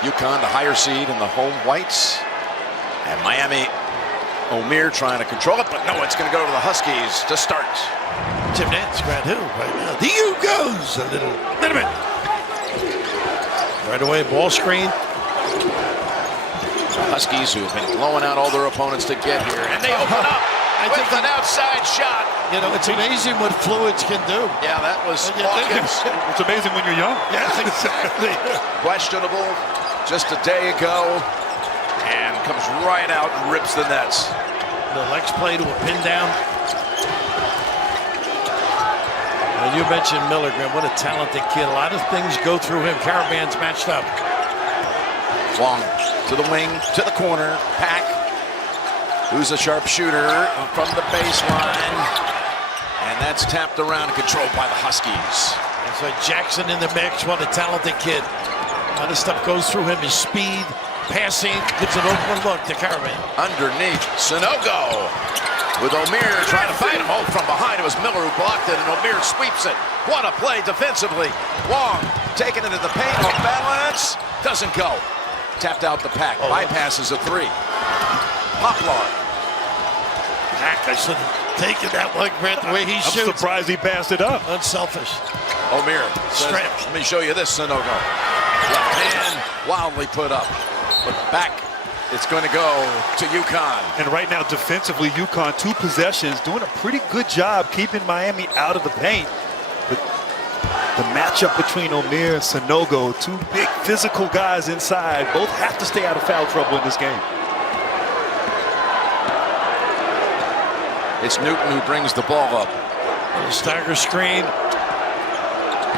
UConn, the higher seed in the home whites. And Miami, Omier trying to control it, but no, it's going to go to the Huskies to start. Tim Nance, Grant Hill right now. The U goes a little bit. Right away, ball screen. Huskies, who have been blowing out all their opponents to get here, and they open up with an outside shot. You know, it's amazing what fluids can do. Yeah, that was Hawkins. It's amazing when you're young. Yes, exactly. Questionable just a day ago, and comes right out and rips the nets. The Lex play to a pin down. And you mentioned Miller, Graham. What a talented kid. A lot of things go through him. Caravan's matched up. Long to the wing, to the corner. Pack, who's a sharp shooter from the baseline. And that's tapped around and controlled by the Huskies. So Jackson in the mix. What a talented kid. A lot of stuff goes through him. His speed, passing, gives an open look to Caravan. Underneath, Sanogo with Omier trying to fight him. Oh, from behind, it was Miller who blocked it, and Omier sweeps it. What a play defensively. Wong taking it to the paint on balance. Doesn't go. Tapped out the Pack. Bypasses a three. Poplar. Pack, I should have taken that one, Grant, the way he shoots. I'm surprised he passed it up. Unselfish. Omier says, Stretch. let me show you this, Sanogo. Left hand wildly put up. But back, it's going to go to UConn. And right now, defensively, UConn, 2 possessions, doing a pretty good job keeping Miami out of the paint. But the matchup between Omier and Sanogo, 2 big physical guys inside, both have to stay out of foul trouble in this game. It's Newton who brings the ball up. The stagger screen.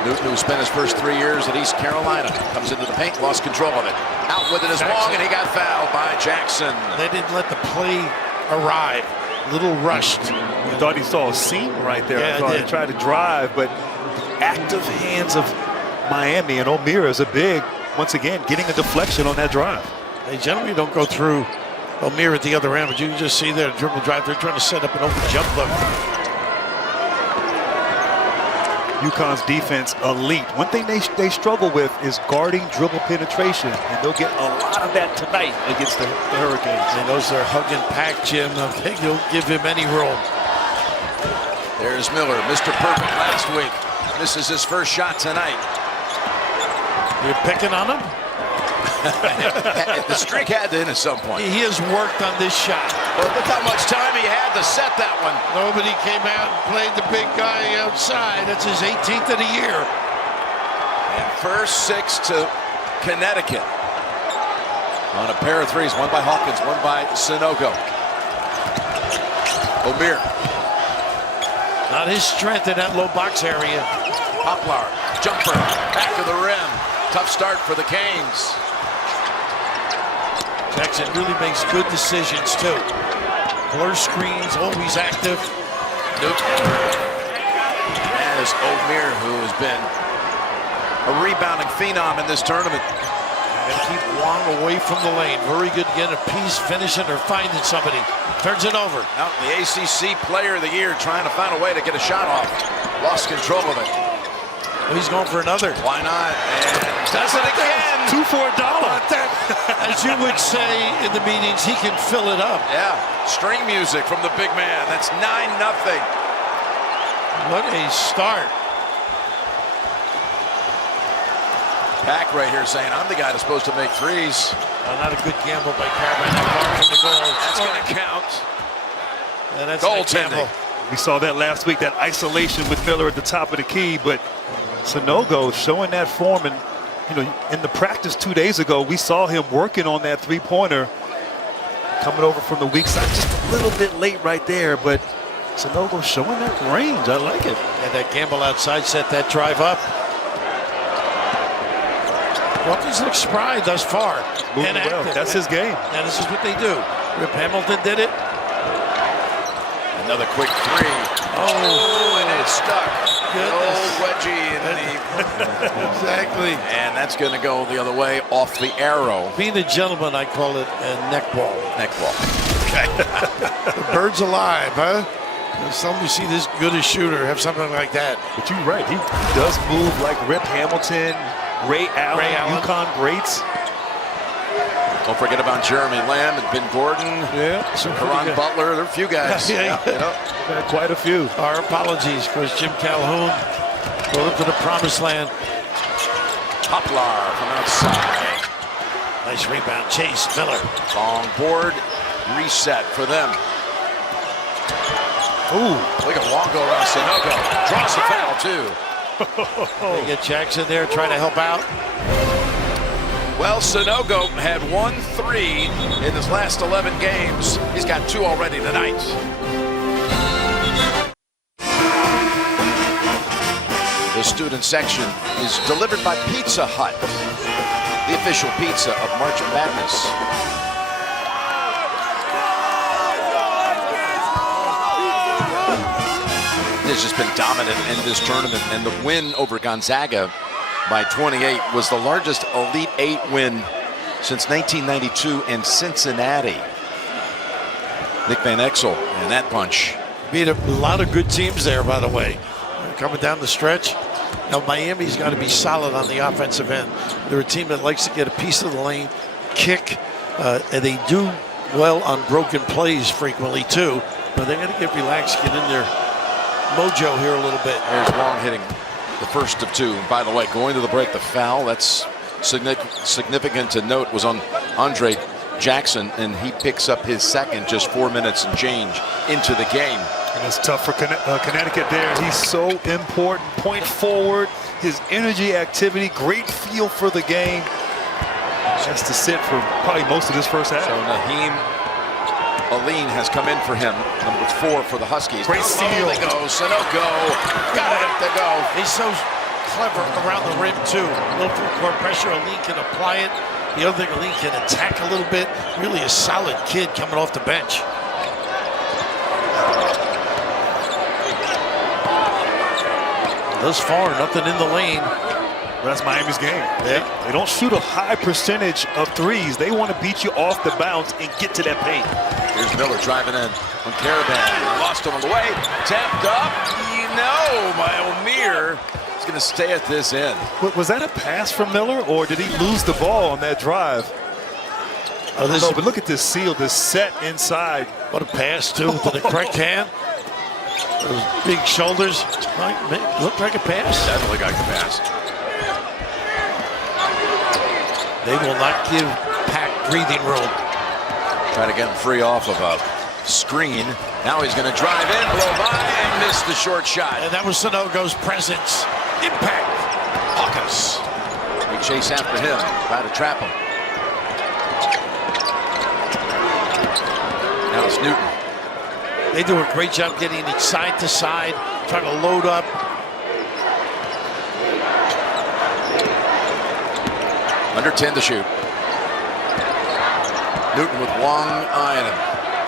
Newton, who spent his first 3 years at East Carolina, comes into the paint, lost control of it. Out with it is Wong, and he got fouled by Jackson. They didn't let the play arrive. A little rushed. I thought he saw a seam right there. Yeah, I thought he tried to drive, but the active hands of Miami and Omier is a big, once again, getting a deflection on that drive. They generally don't go through Omier at the other end, but you can just see their dribble drive. They're trying to set up an open jump look. UConn's defense elite. One thing they struggle with is guarding dribble penetration, and they'll get a lot of that tonight against the Hurricanes. And those are hug and pack, Jim. You'll give him any room. There's Miller, Mr. Perfect last week. Misses his first shot tonight. You're picking on him? The streak had to end at some point. He has worked on this shot. But look how much time he had to set that one. Nobody came out and played the big guy outside. That's his 18th of the year. And first 6 to Connecticut. On a pair of threes, one by Hawkins, one by Sanogo. Omier. Not his strength in that low box area. Poplar, jumper, back to the rim. Tough start for the Canes. Jackson really makes good decisions, too. Blur screens, always active. As Omier, who has been a rebounding phenom in this tournament. And keep Wong away from the lane. Very good to get a piece, finishing or finding somebody. Turns it over. Out the ACC Player of the Year, trying to find a way to get a shot off. Lost control of it. Well, he's going for another. Why not? And does it again. 2 for $1. As you would say in the meetings, he can fill it up. Yeah, string music from the big man. That's 9-0. What a start. Pack right here saying, I'm the guy that's supposed to make threes. Not a good gamble by Caravan. That from the goal. That's going to count. And that's goaltending. We saw that last week, that isolation with Miller at the top of the key, but Sanogo showing that form. And you know, in the practice 2 days ago, we saw him working on that three-pointer, coming over from the weak side, just a little bit late right there, but Sanogo showing that range. I like it. And that gamble outside set that drive up. Hawkins looks spry thus far. Moving and well. active. That's his game. And this is what they do. Rip Hamilton did it. Another quick three. Oh, and it's stuck. Goodness. Old wedgie in the... Exactly. And that's going to go the other way off the arrow. Being a gentleman, I call it a neck ball. Neck ball. Okay. The bird's alive, huh? Somebody see this good a shooter have something like that. But you're right. He does move like Rip Hamilton, Ray Allen, UConn greats. Don't forget about Jeremy Lamb and Ben Gordon. Yeah. Karan Butler. There are a few guys. Quite a few. Our apologies, because Jim Calhoun rode up to the promised land. Poplar from outside. Nice rebound, Chase Miller. Long board reset for them. Ooh. Look at Wong go around Sanogo. Draws a foul, too. They get Jackson there trying to help out. Well, Sanogo had 1 3 in his last 11 games. He's got 2 already tonight. The student section is delivered by Pizza Hut, the official pizza of March Madness. Has just been dominant in this tournament, and the win over Gonzaga by 28 was the largest Elite 8 win since 1992 in Cincinnati. Nick Van Exel and that bunch. Beat a lot of good teams there, by the way. Coming down the stretch. Now, Miami's got to be solid on the offensive end. They're a team that likes to get a piece of the lane, kick, and they do well on broken plays frequently, too. But they got to get relaxed, get in their mojo here a little bit. There's Wong hitting the first of 2. By the way, going to the break, the foul, that's significant to note, was on Andre Jackson, and he picks up his second just 4 minutes and change into the game. And it's tough for Connecticut there. He's so important. Point forward, his energy, activity, great feel for the game. Just to sit for probably most of this first half. So Naheem Aline has come in for him, number 4 for the Huskies. Great steal. They go. Sanogo got it to go. He's so clever around the rim, too. A little full court pressure. Aline can apply it. The other thing, Aline can attack a little bit. Really a solid kid coming off the bench. Thus far, nothing in the lane. But that's Miami's game. Yeah. They don't shoot a high percentage of threes. They want to beat you off the bounce and get to that paint. Here's Miller driving in on Caravan. Lost him on the way. Tapped up. No, by O'Meara. He's going to stay at this end. Was that a pass from Miller, or did he lose the ball on that drive? Oh, No, but look at this seal, this set inside. What a pass, too, to the correct hand. Those big shoulders. Looked like a pass. Definitely got the pass. They will not give Pack breathing room. Try to get him free off of a screen. Now he's going to drive in, blow by, and miss the short shot. And that was Sanogo's presence. Impact. Hawkins. We chase after him, try to trap him. Now it's Newton. They do a great job getting it side to side, trying to load up. Under 10 to shoot. Newton with Wong eyeing him.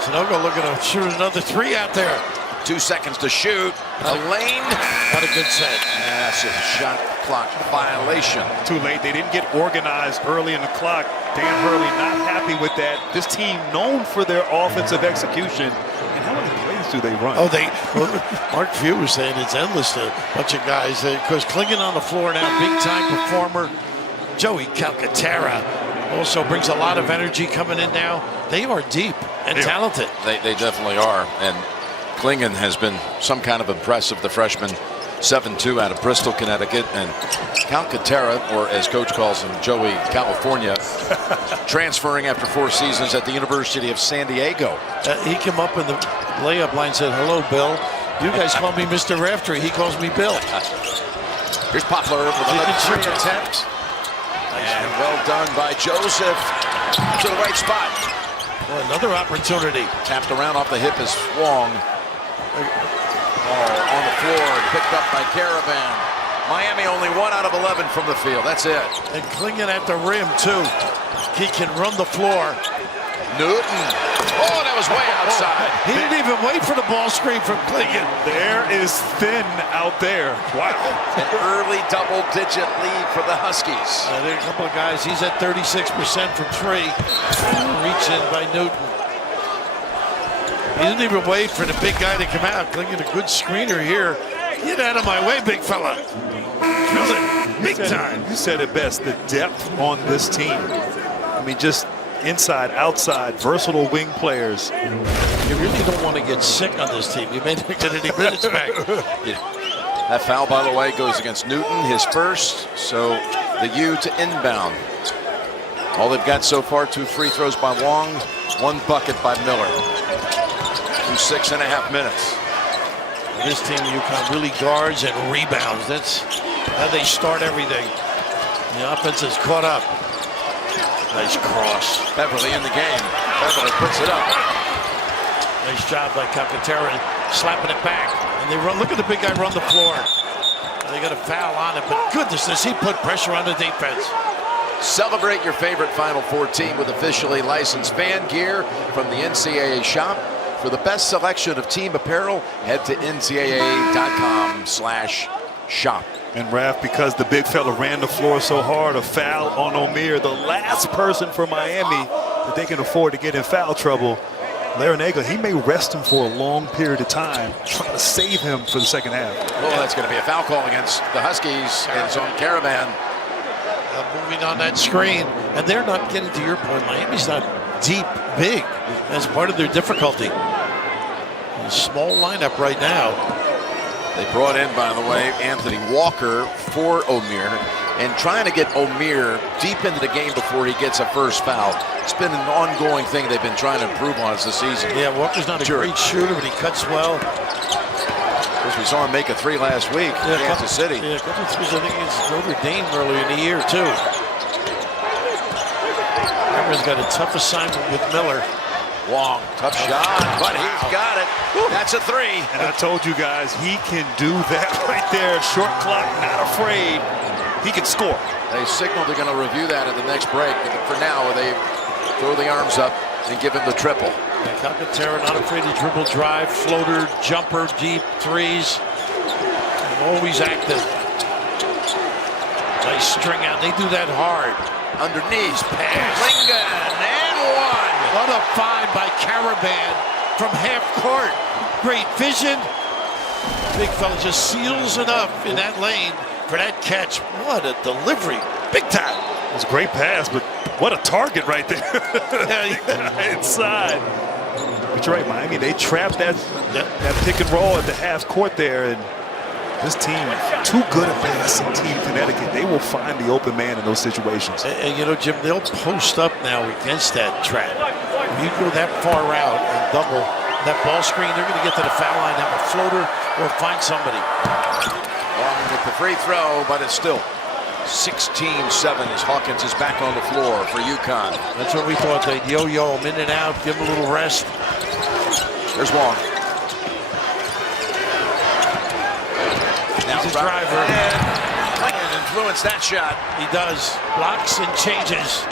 Sanogo looking to shoot another 3 out there. 2 seconds to shoot. A lane. Not a good set. That's a shot clock violation. Too late. They didn't get organized early in the clock. Dan Hurley not happy with that. This team known for their offensive execution. And how many plays do they run? Oh, Mark Few was saying it's endless. A bunch of guys. Because Klingon on the floor now, big time performer. Joey Calcaterra also brings a lot of energy coming in now. They are deep and talented. They definitely are. And Klingon has been some kind of impressive, the freshman. 7-2 out of Bristol, Connecticut. And Calcaterra, or as coach calls him, Joey California, transferring after 4 seasons at the University of San Diego. He came up in the layup line and said, "Hello, Bill. You guys call me Mr. Raftery. He calls me Bill." Here's Poplar with another 3 attempt. And well done by Joseph to the right spot. Well, another opportunity. Tapped around off the hip is Wong. Ball on the floor, picked up by Caravan. Miami only 1 out of 11 from the field. That's it. And Klingon at the rim, too. He can run the floor. Newton. Oh, that was way outside. He didn't even wait for the ball screen from Klingon. There is thin out there. Wow. An early double-digit lead for the Huskies. There are a couple of guys. He's at 36% from 3. Reach in by Newton. He didn't even wait for the big guy to come out. Klingon, a good screener here. Get out of my way, big fella. Drill it big time. You said it best, the depth on this team. I mean, just inside, outside, versatile wing players. You really don't want to get sick on this team. You may not get any minutes back. Yeah. That foul, by the way, goes against Newton, his first. So the U to inbound. All they've got so far, 2 free throws by Wong, 1 bucket by Miller. Through 6.5 minutes. This team, UConn, really guards and rebounds. That's how they start everything. The offense is caught up. Nice cross. Beverly in the game. Beverly puts it up. Nice job by Calcaterra slapping it back. And they run. Look at the big guy run the floor. They got a foul on it, but goodness, does he put pressure on the defense. Celebrate your favorite Final Four team with officially licensed fan gear from the NCAA shop. For the best selection of team apparel, head to ncaa.com/shop. And Raph, because the big fella ran the floor so hard, a foul on Omier, the last person for Miami that they can afford to get in foul trouble. Larinaga, he may rest him for a long period of time, trying to save him for the second half. Well, that's going to be a foul call against the Huskies, and it's on Caravan. Moving on that screen, and they're not getting to your point. Miami's not deep, big. That's part of their difficulty. A small lineup right now. They brought in, by the way, Anthony Walker for Omier, and trying to get Omier deep into the game before he gets a first foul. It's been an ongoing thing they've been trying to improve on as the season. Yeah, Walker's not a great shooter, but he cuts well. As we saw him make a 3 last week in Kansas City. Yeah, a couple of threes, I think it's Notre Dame earlier in the year, too. Cameron's got a tough assignment with Miller. Wong, tough shot, but he's got it. That's a 3. And I told you guys, he can do that right there. Short clock, not afraid. He can score. They signaled they're going to review that at the next break. But for now, they throw the arms up and give him the triple. And Calcaterra not afraid to dribble, drive, floater, jumper, deep threes. And always active. Nice string out. They do that hard. Underneath pass. Lingan and 1. What a find by Caravan from half court. Great vision. Big fella just seals enough in that lane for that catch. What a delivery. Big time. It was a great pass, but what a target right there. Inside. But you're right, Miami, they trapped that pick and roll at the half court there. And this team, too good at passing Team Connecticut. They will find the open man in those situations. And you know, Jim, they'll post up now against that trap. When you go that far out and double that ball screen, they're going to get to the foul line, have a floater, or find somebody. Long with the free throw, but it's still 16-7 as Hawkins is back on the floor for UConn. That's what we thought. They'd yo-yo him in and out, give him a little rest. There's Wong. Now He's a driver. And influence that shot. He does. Blocks and changes.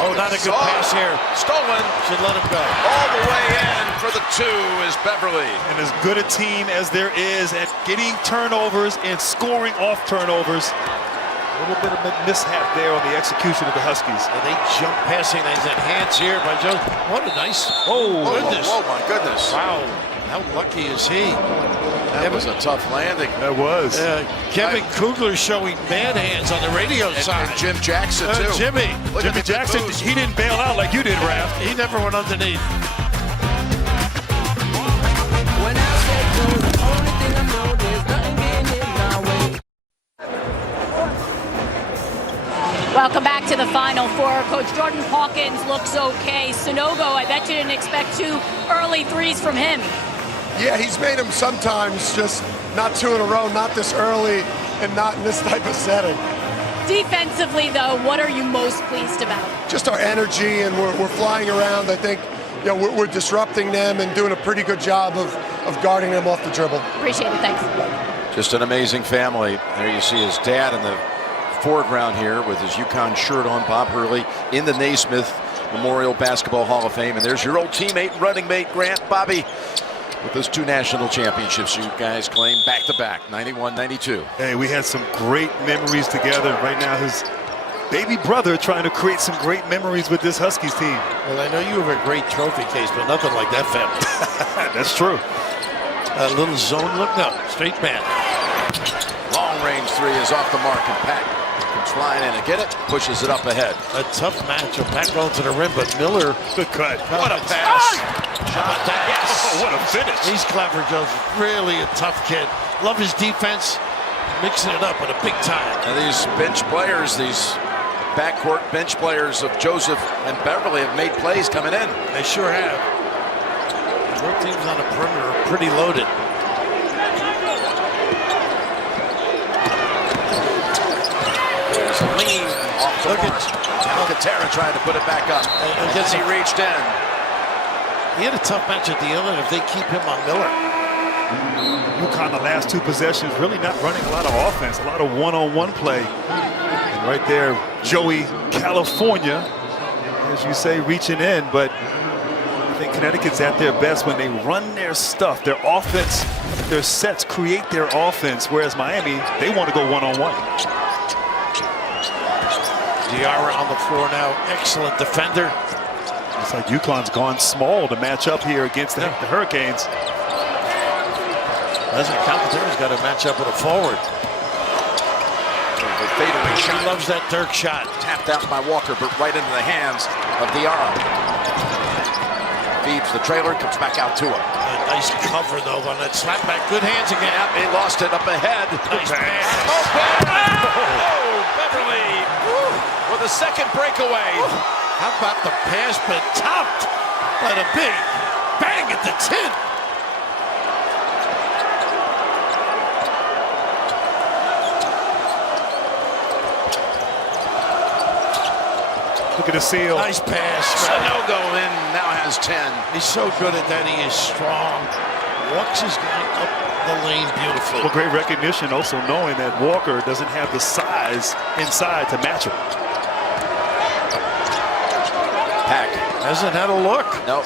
Oh, not a good pass here. Stolen. Should let him go. All the way in for the 2 is Beverly. And as good a team as there is at getting turnovers and scoring off turnovers, a little bit of a mishap there on the execution of the Huskies. And they jump passing. There's that hands here by Joe. What a nice. Oh, goodness. Whoa, my goodness. Wow. How lucky is he? That was a tough landing. That was. Kevin Kugler showing man hands on the radio side. And Jim Jackson, too. Jimmy Jackson, he didn't bail out like you did, Raph. He never went underneath. When I said no, the only thing I know is nothing getting in my way. Welcome back to the Final Four. Coach Jordan Hawkins looks okay. Sonogo, I bet you didn't expect 2 early threes from him. Yeah, he's made them sometimes, just not 2 in a row, not this early, and not in this type of setting. Defensively, though, what are you most pleased about? Just our energy, and we're flying around. I think we're disrupting them and doing a pretty good job of guarding them off the dribble. Appreciate it, thanks. Just an amazing family. There you see his dad in the foreground here with his UConn shirt on, Bob Hurley, in the Naismith Memorial Basketball Hall of Fame. And there's your old teammate, running mate, Grant, Bobby, with those 2 national championships you guys claim back-to-back, 91-92. Hey, we had some great memories together. Right now, his baby brother trying to create some great memories with this Huskies team. Well, I know you have a great trophy case, but nothing like that family. That's true. A little zone look, no, straight man. Long range 3 is off the mark and Pat Comes flying in and get it. Pushes it up ahead. A tough matchup. Back going to the rim, but Miller. Good cut. What a pass. Shot that. Oh, what a finish. He's clever, Joseph. Really a tough kid. Love his defense. Mixing it up at a big time. And these bench players, these backcourt bench players of Joseph and Beverly have made plays coming in. They sure have. Both teams on the perimeter are pretty loaded. There's a lean off the mark. Alcantara trying to put it back up. And He reached in. He had a tough match at the end if they keep him on Miller. UConn, the last 2 possessions, really not running a lot of offense, a lot of one-on-one play. And right there, Joey California, as you say, reaching in. But I think Connecticut's at their best when they run their stuff, their offense, their sets create their offense, whereas Miami, they want to go one-on-one. Diarra on the floor now. Excellent defender. It's like UConn's gone small to match up here against the Hurricanes. Alcantara's got to match up with a forward. The fadeaway He shot loves that Dirk shot. tapped out by Walker, but right into the hands of Diarra. Feeds the trailer, comes back out to him. A nice cover, though, on that slap back. Good hands again. Yep, he lost it up ahead. Nice pass. Oh, Beverly with a second breakaway. How about the pass, but topped by the big bang at the 10. Look at the seal. Nice pass. Sanogo in, now has 10. He's so good at that. He is strong. Walks his guy up the lane beautifully. Well, great recognition, also knowing that Walker doesn't have the size inside to match him. Pack. Hasn't had a look. Nope,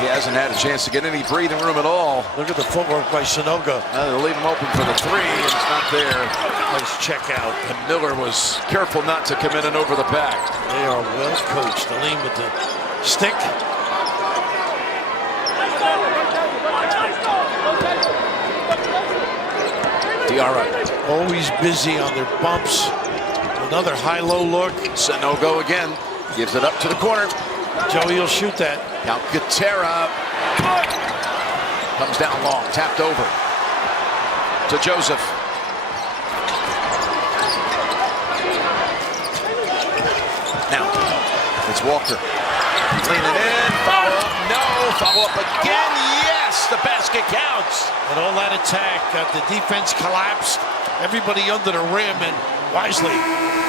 he hasn't had a chance to get any breathing room at all. Look at the footwork by Sanogo. They'll leave him open for the 3, and it's not there. Nice check out. And Miller was careful not to come in and over the back. They are well coached. The lean with the stick. Diarra. Always busy on their bumps. Another high-low look. Sanogo again. Gives it up to the corner. Joey will shoot that. Alcantara comes down long, tapped over to Joseph. Now, it's Walker. Leaning in, follow up, no, follow up again, yes, the basket counts. And all that attack, the defense collapsed. Everybody under the rim, and wisely,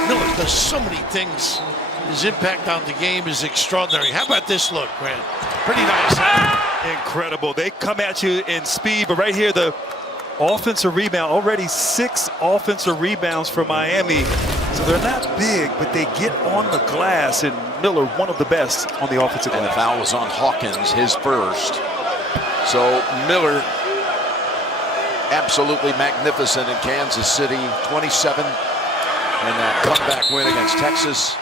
Miller does so many things. His impact on the game is extraordinary. How about this look, Grant? Pretty nice. Incredible. They come at you in speed, but right here, the offensive rebound, already 6 offensive rebounds for Miami. So they're not big, but they get on the glass, and Miller, one of the best on the offensive And the glass. foul was on Hawkins, his first. So Miller, absolutely magnificent in Kansas City, 27 in that comeback win against Texas.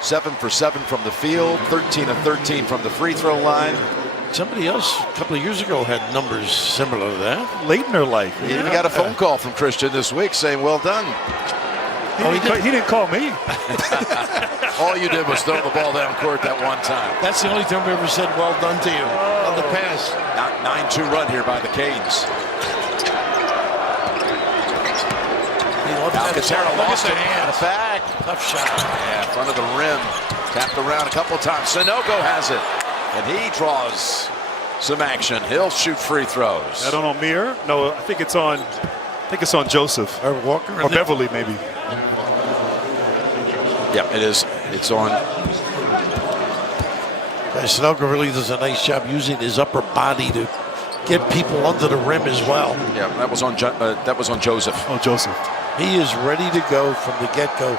7 for 7 from the field, 13 of 13 from the free throw line. Somebody else a couple of years ago had numbers similar to that. Late in their life. He even got a phone call from Christian this week saying, well done. He didn't call me. All you did was throw the ball down court that one time. That's the only time we ever said well done to you on the pass. 9-2 run here by the Canes. Alcantara lost it in the back. Tough shot. Yeah, front of the rim. Tapped around a couple times. Sanogo has it. And he draws some action. He'll shoot free throws. That on Amir? No, I think it's on Joseph. Or Walker. Or Beverly, maybe. Yep, it is. It's on. Sanogo really does a nice job using his upper body to get people under the rim as well. Yeah, that was on Joseph. Oh, Joseph. He is ready to go from the get-go.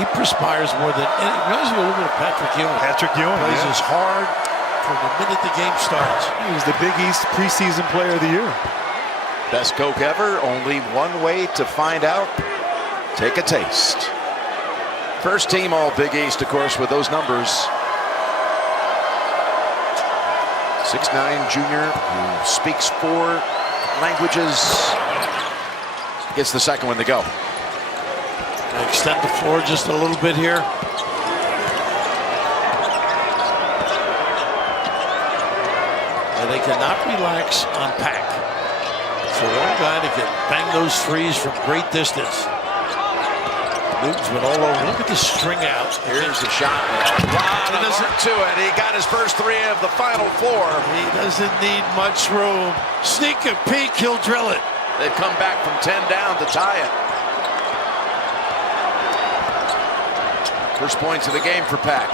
He perspires more than any. It reminds me a little bit of Patrick Ewing. Patrick Ewing Plays yeah. as hard from the minute the game starts. He was the Big East preseason player of the year. Best Coke ever. Only one way to find out. Take a taste. First team all Big East, of course, with those numbers. 6'9" junior who speaks 4 languages. Gets the second one to go. Extend the floor just a little bit here. And they cannot relax on Pack. So one guy that can bang those threes from great distance. Newton's been all over. Look at the string out. Here's the shot. Wow, to it. He got his first three of the final four. He doesn't need much room. Sneak a peek, he'll drill it. They've come back from 10 down to tie it. First points of the game for Pack.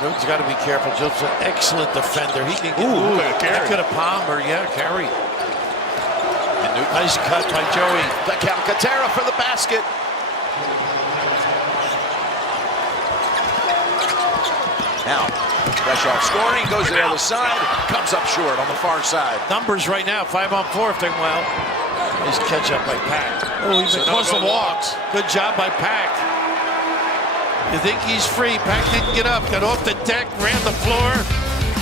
Newton's got to be careful. Jeff's an excellent defender. He can get that could have palm or carry. And nice cut by Joey. The Calcaterra for the basket. Now, fresh off scoring, goes to the other side, comes up short on the far side. Numbers right now, 5-on-4 if they're well. Nice catch up by Pack. Oh, he's across the walks. Good job by Pack. You think he's free. Pack didn't get up, got off the deck, ran the floor.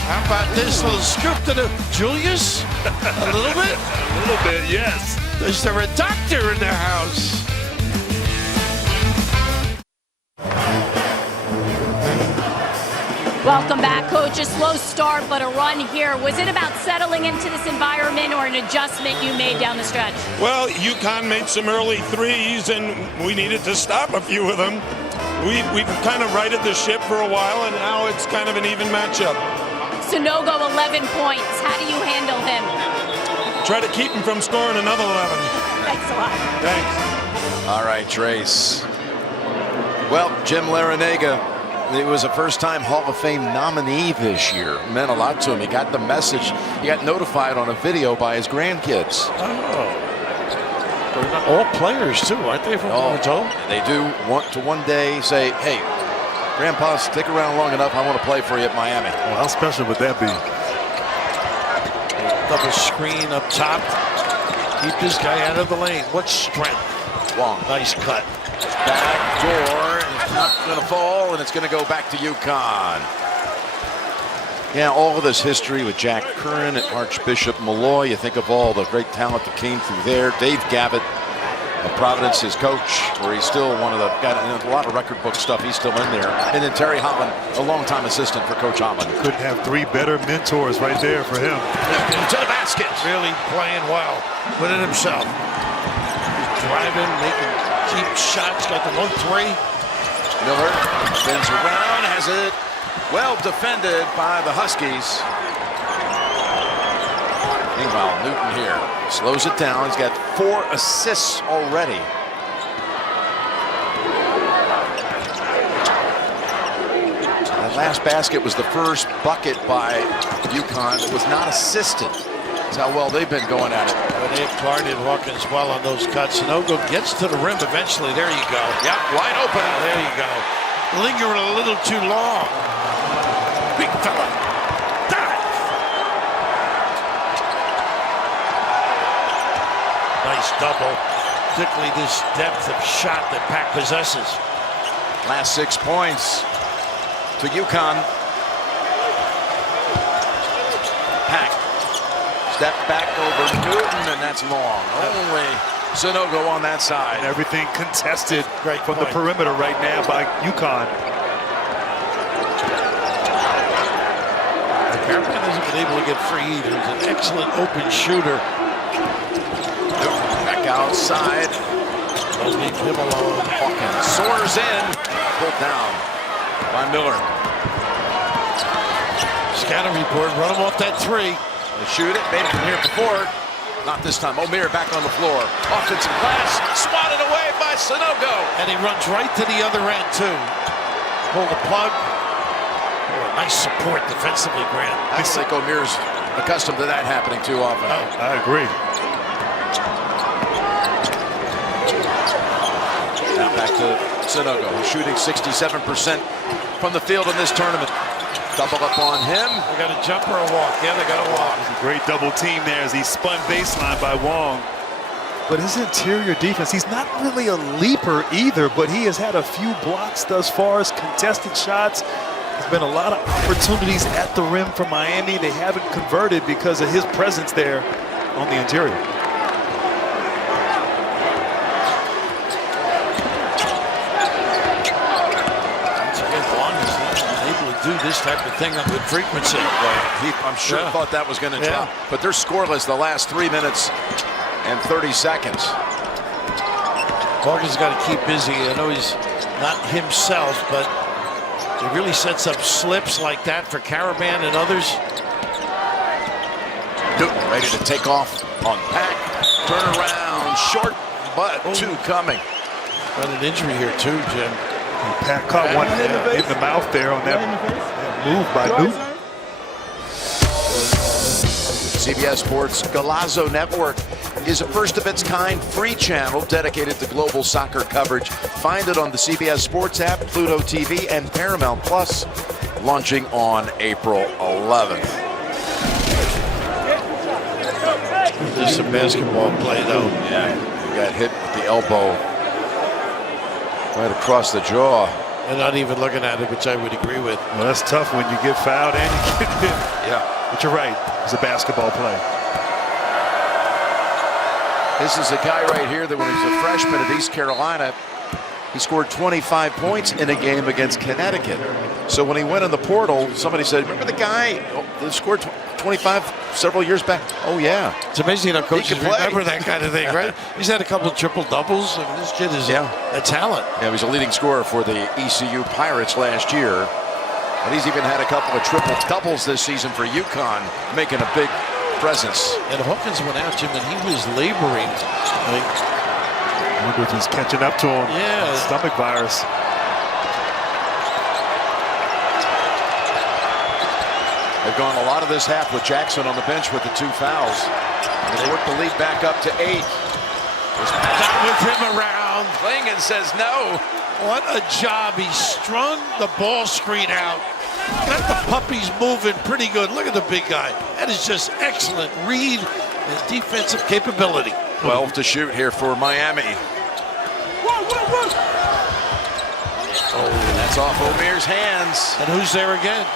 How about this little scoop to the Julius? A little bit? A little bit, yes. Is there a doctor in the house? Welcome back, Coach. A slow start, but a run here. Was it about settling into this environment or an adjustment you made down the stretch? Well, UConn made some early threes, and we needed to stop a few of them. We've kind of righted the ship for a while, and now it's kind of an even matchup. Sonogo, 11 points. How do you handle him? Try to keep him from scoring another 11. Thanks a lot. Thanks. All right, Trace. Well, Jim Larinaga, it was a first-time Hall of Fame nominee this year. It meant a lot to him. He got the message. He got notified on a video by his grandkids. Oh. All players, too, aren't they, from Toronto? They do want to one day say, hey, Grandpa, stick around long enough. I want to play for you at Miami. Well, how special would that be? Double screen up top. Keep this guy out of the lane. What strength. Wong. Nice cut. Back door. It's not going to fall, and it's going to go back to UConn. Yeah, all of this history with Jack Curran and Archbishop Malloy. You think of all the great talent that came through there. Dave Gavitt of Providence, his coach, where he's still one of the, got a lot of record book stuff. He's still in there. And then Terry Holland, a longtime assistant for Coach Holland. Couldn't have three better mentors right there for him. To the basket. Really playing well within himself. He's driving, making deep shots, got the 1-3. Miller spins around, has it well defended by the Huskies. Meanwhile, Newton here slows it down. He's got 4 assists already. That last basket was the first bucket by UConn that was not assisted. That's how well they've been going at it. But they've guarded Hawkins well on those cuts. Sonogo gets to the rim eventually. There you go. Yep, wide open. There you go. Lingering a little too long. Big fella. Dive. Nice double. Particularly this depth of shot that Pack possesses. Last 6 points to UConn. Pack. Step back over Newton, and that's long. Only Sonogo on that side. And everything contested Great from point. the perimeter right now by UConn. Parapan hasn't been able to get free either. He's an excellent open shooter. Newton back outside. Don't leave him alone. Hawkins soars in. Pulled down by Miller. Scatter report, run him off that 3. They shoot it, made it from here before. Not this time. O'Meara back on the floor. Offensive glass, swatted away by Sonogo. And he runs right to the other end, too. Pull the plug. Oh, nice support defensively, Grant. I think O'Meara's accustomed to that happening too often. Oh. I agree. Now back to Sonogo, who's shooting 67% from the field in this tournament. Double up on him. They got a jump or a walk. Yeah, they got a walk. A great double team there as he spun baseline by Wong. But his interior defense, he's not really a leaper either, but he has had a few blocks thus far as contested shots. There's been a lot of opportunities at the rim for Miami. They haven't converted because of his presence there on the interior. do this type of thing with frequency. I'm sure Yeah. thought that was going to Yeah. drop. But they're scoreless the last 3 minutes and 30 seconds. Hawkins got to keep busy. I know he's not himself, but he really sets up slips like that for Caravan and others. Newton ready to take off on Pack. Turn around, short, but two coming. Got an injury here too, Jim. Pat caught one in the mouth there on that move by Newton. CBS Sports Golazo Network is a first-of-its-kind free channel dedicated to global soccer coverage. Find it on the CBS Sports app, Pluto TV, and Paramount Plus, launching on April 11th. This is a basketball play, though. Yeah, he got hit with the elbow right across the jaw. And not even looking at it, which I would agree with. Well, that's tough when you get fouled and you get hit. Yeah. But you're right. It's a basketball play. This is a guy right here that when he was a freshman at East Carolina, he scored 25 points in a game against Connecticut. So when he went in the portal, somebody said, remember the guy that scored 25 several years back? Oh, yeah. It's amazing how coaches can play. remember that kind of thing, right? He's had a couple of triple-doubles. I mean, this kid is a talent. Yeah, he was a leading scorer for the ECU Pirates last year. And he's even had a couple of triple-doubles this season for UConn, making a big presence. And Hawkins went out, Jim, and he was laboring. I wonder if he's catching up to him. Yeah. Stomach virus. They've gone a lot of this half with Jackson on the bench with the 2 fouls. And they work the lead back up to 8. Not with him around. Klingon says no. What a job. He strung the ball screen out. Got the puppies moving pretty good. Look at the big guy. That is just excellent read and defensive capability. 12 to shoot here for Miami. Oh, that's off Omir's hands. And who's there again?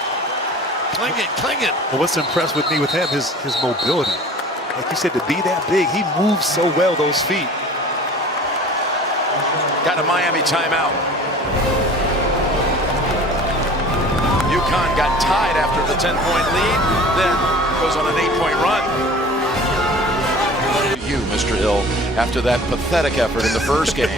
Klingon. Well, what's impressed with me with him is his mobility. Like you said, to be that big, he moves so well, those feet. Got a Miami timeout. UConn got tied after the 10-point lead, then goes on an 8-point run. You, Mr. Hill, after that pathetic effort in the first game.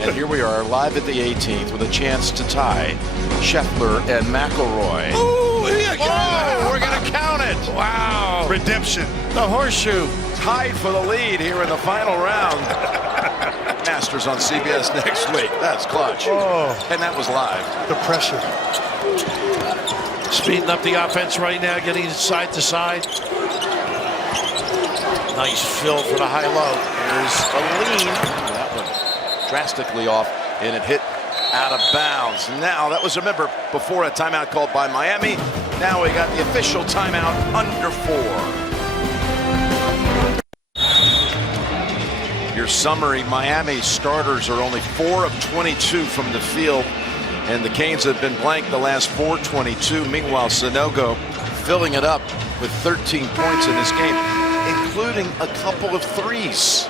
And here we are live at the 18th with a chance to tie Scheffler and McElroy. Ooh, We're going to count it. wow. Redemption. The horseshoe. Tied for the lead here in the final round. Masters on CBS next week. That's clutch. Oh. And that was live. The pressure. Speeding up the offense right now, getting side to side. Nice fill for the high-low. There's a lean. That one drastically off, and it hit out of bounds. Now, that was, remember, before a timeout called by Miami. Now we got the official timeout under 4. Your summary, Miami starters are only 4 of 22 from the field, and the Canes have been blank the last 4-22. Meanwhile, Sanogo filling it up with 13 points in this game, including a couple of threes.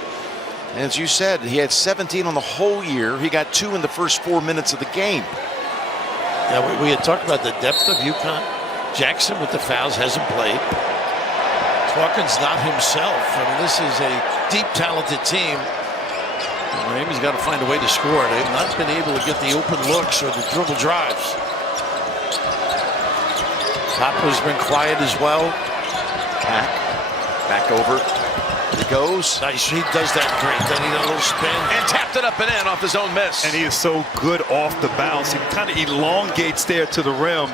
As you said, he had 17 on the whole year. He got 2 in the first 4 minutes of the game. Yeah, we had talked about the depth of UConn. Jackson with the fouls hasn't played. Hawkins not himself. I mean, this is a deep, talented team. Miami's got to find a way to score. They've not been able to get the open looks or the dribble drives. Papa's been quiet as well. Back over. He goes. Nice. He does that great. Then he did a little spin. And tapped it up and in off his own miss. And he is so good off the bounce. He kind of elongates there to the rim.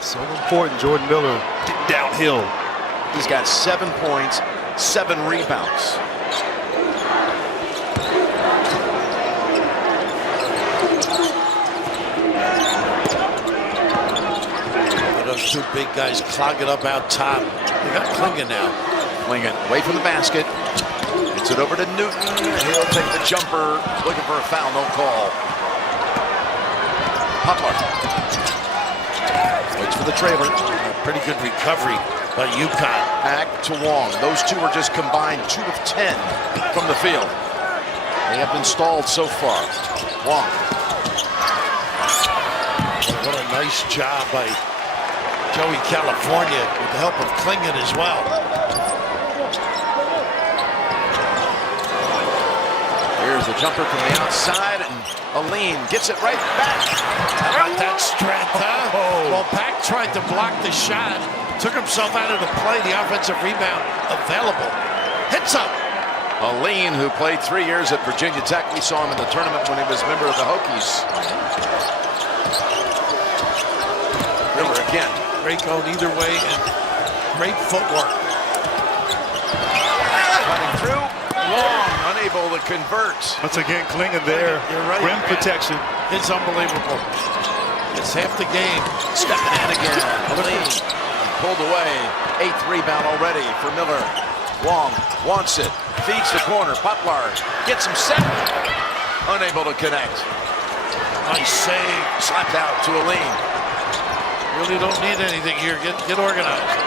So important, Jordan Miller downhill. He's got 7 points, 7 rebounds. Those two big guys clog it up out top. They got Klingon now. Klingon away from the basket. Gets it over to Newton. He'll take the jumper. Looking for a foul. No call. Putler waits for the trailer. Pretty good recovery by UConn. Back to Wong. Those two are just combined 2 of 10 from the field. They have been stalled so far. Wong. What a nice job by Joey California with the help of Klingon as well. Here's the jumper from the outside, and Aline gets it right back. How about that strength, huh? Well, Pack tried to block the shot, took himself out of the play, the offensive rebound available. Hits up. Aline, who played 3 years at Virginia Tech. We saw him in the tournament when he was a member of the Hokies. Miller again. Great going either way, and great footwork. Running through. Long, unable to convert. Once again, Klingon there. You're right. Rim protection. It's unbelievable. It's half the game. Stepping in again. Aline pulled away. 8th rebound already for Miller. Long wants it. Feeds the corner. Butler gets him set. Unable to connect. Nice save. Slapped out to Aline. Really don't need anything here. Get organized.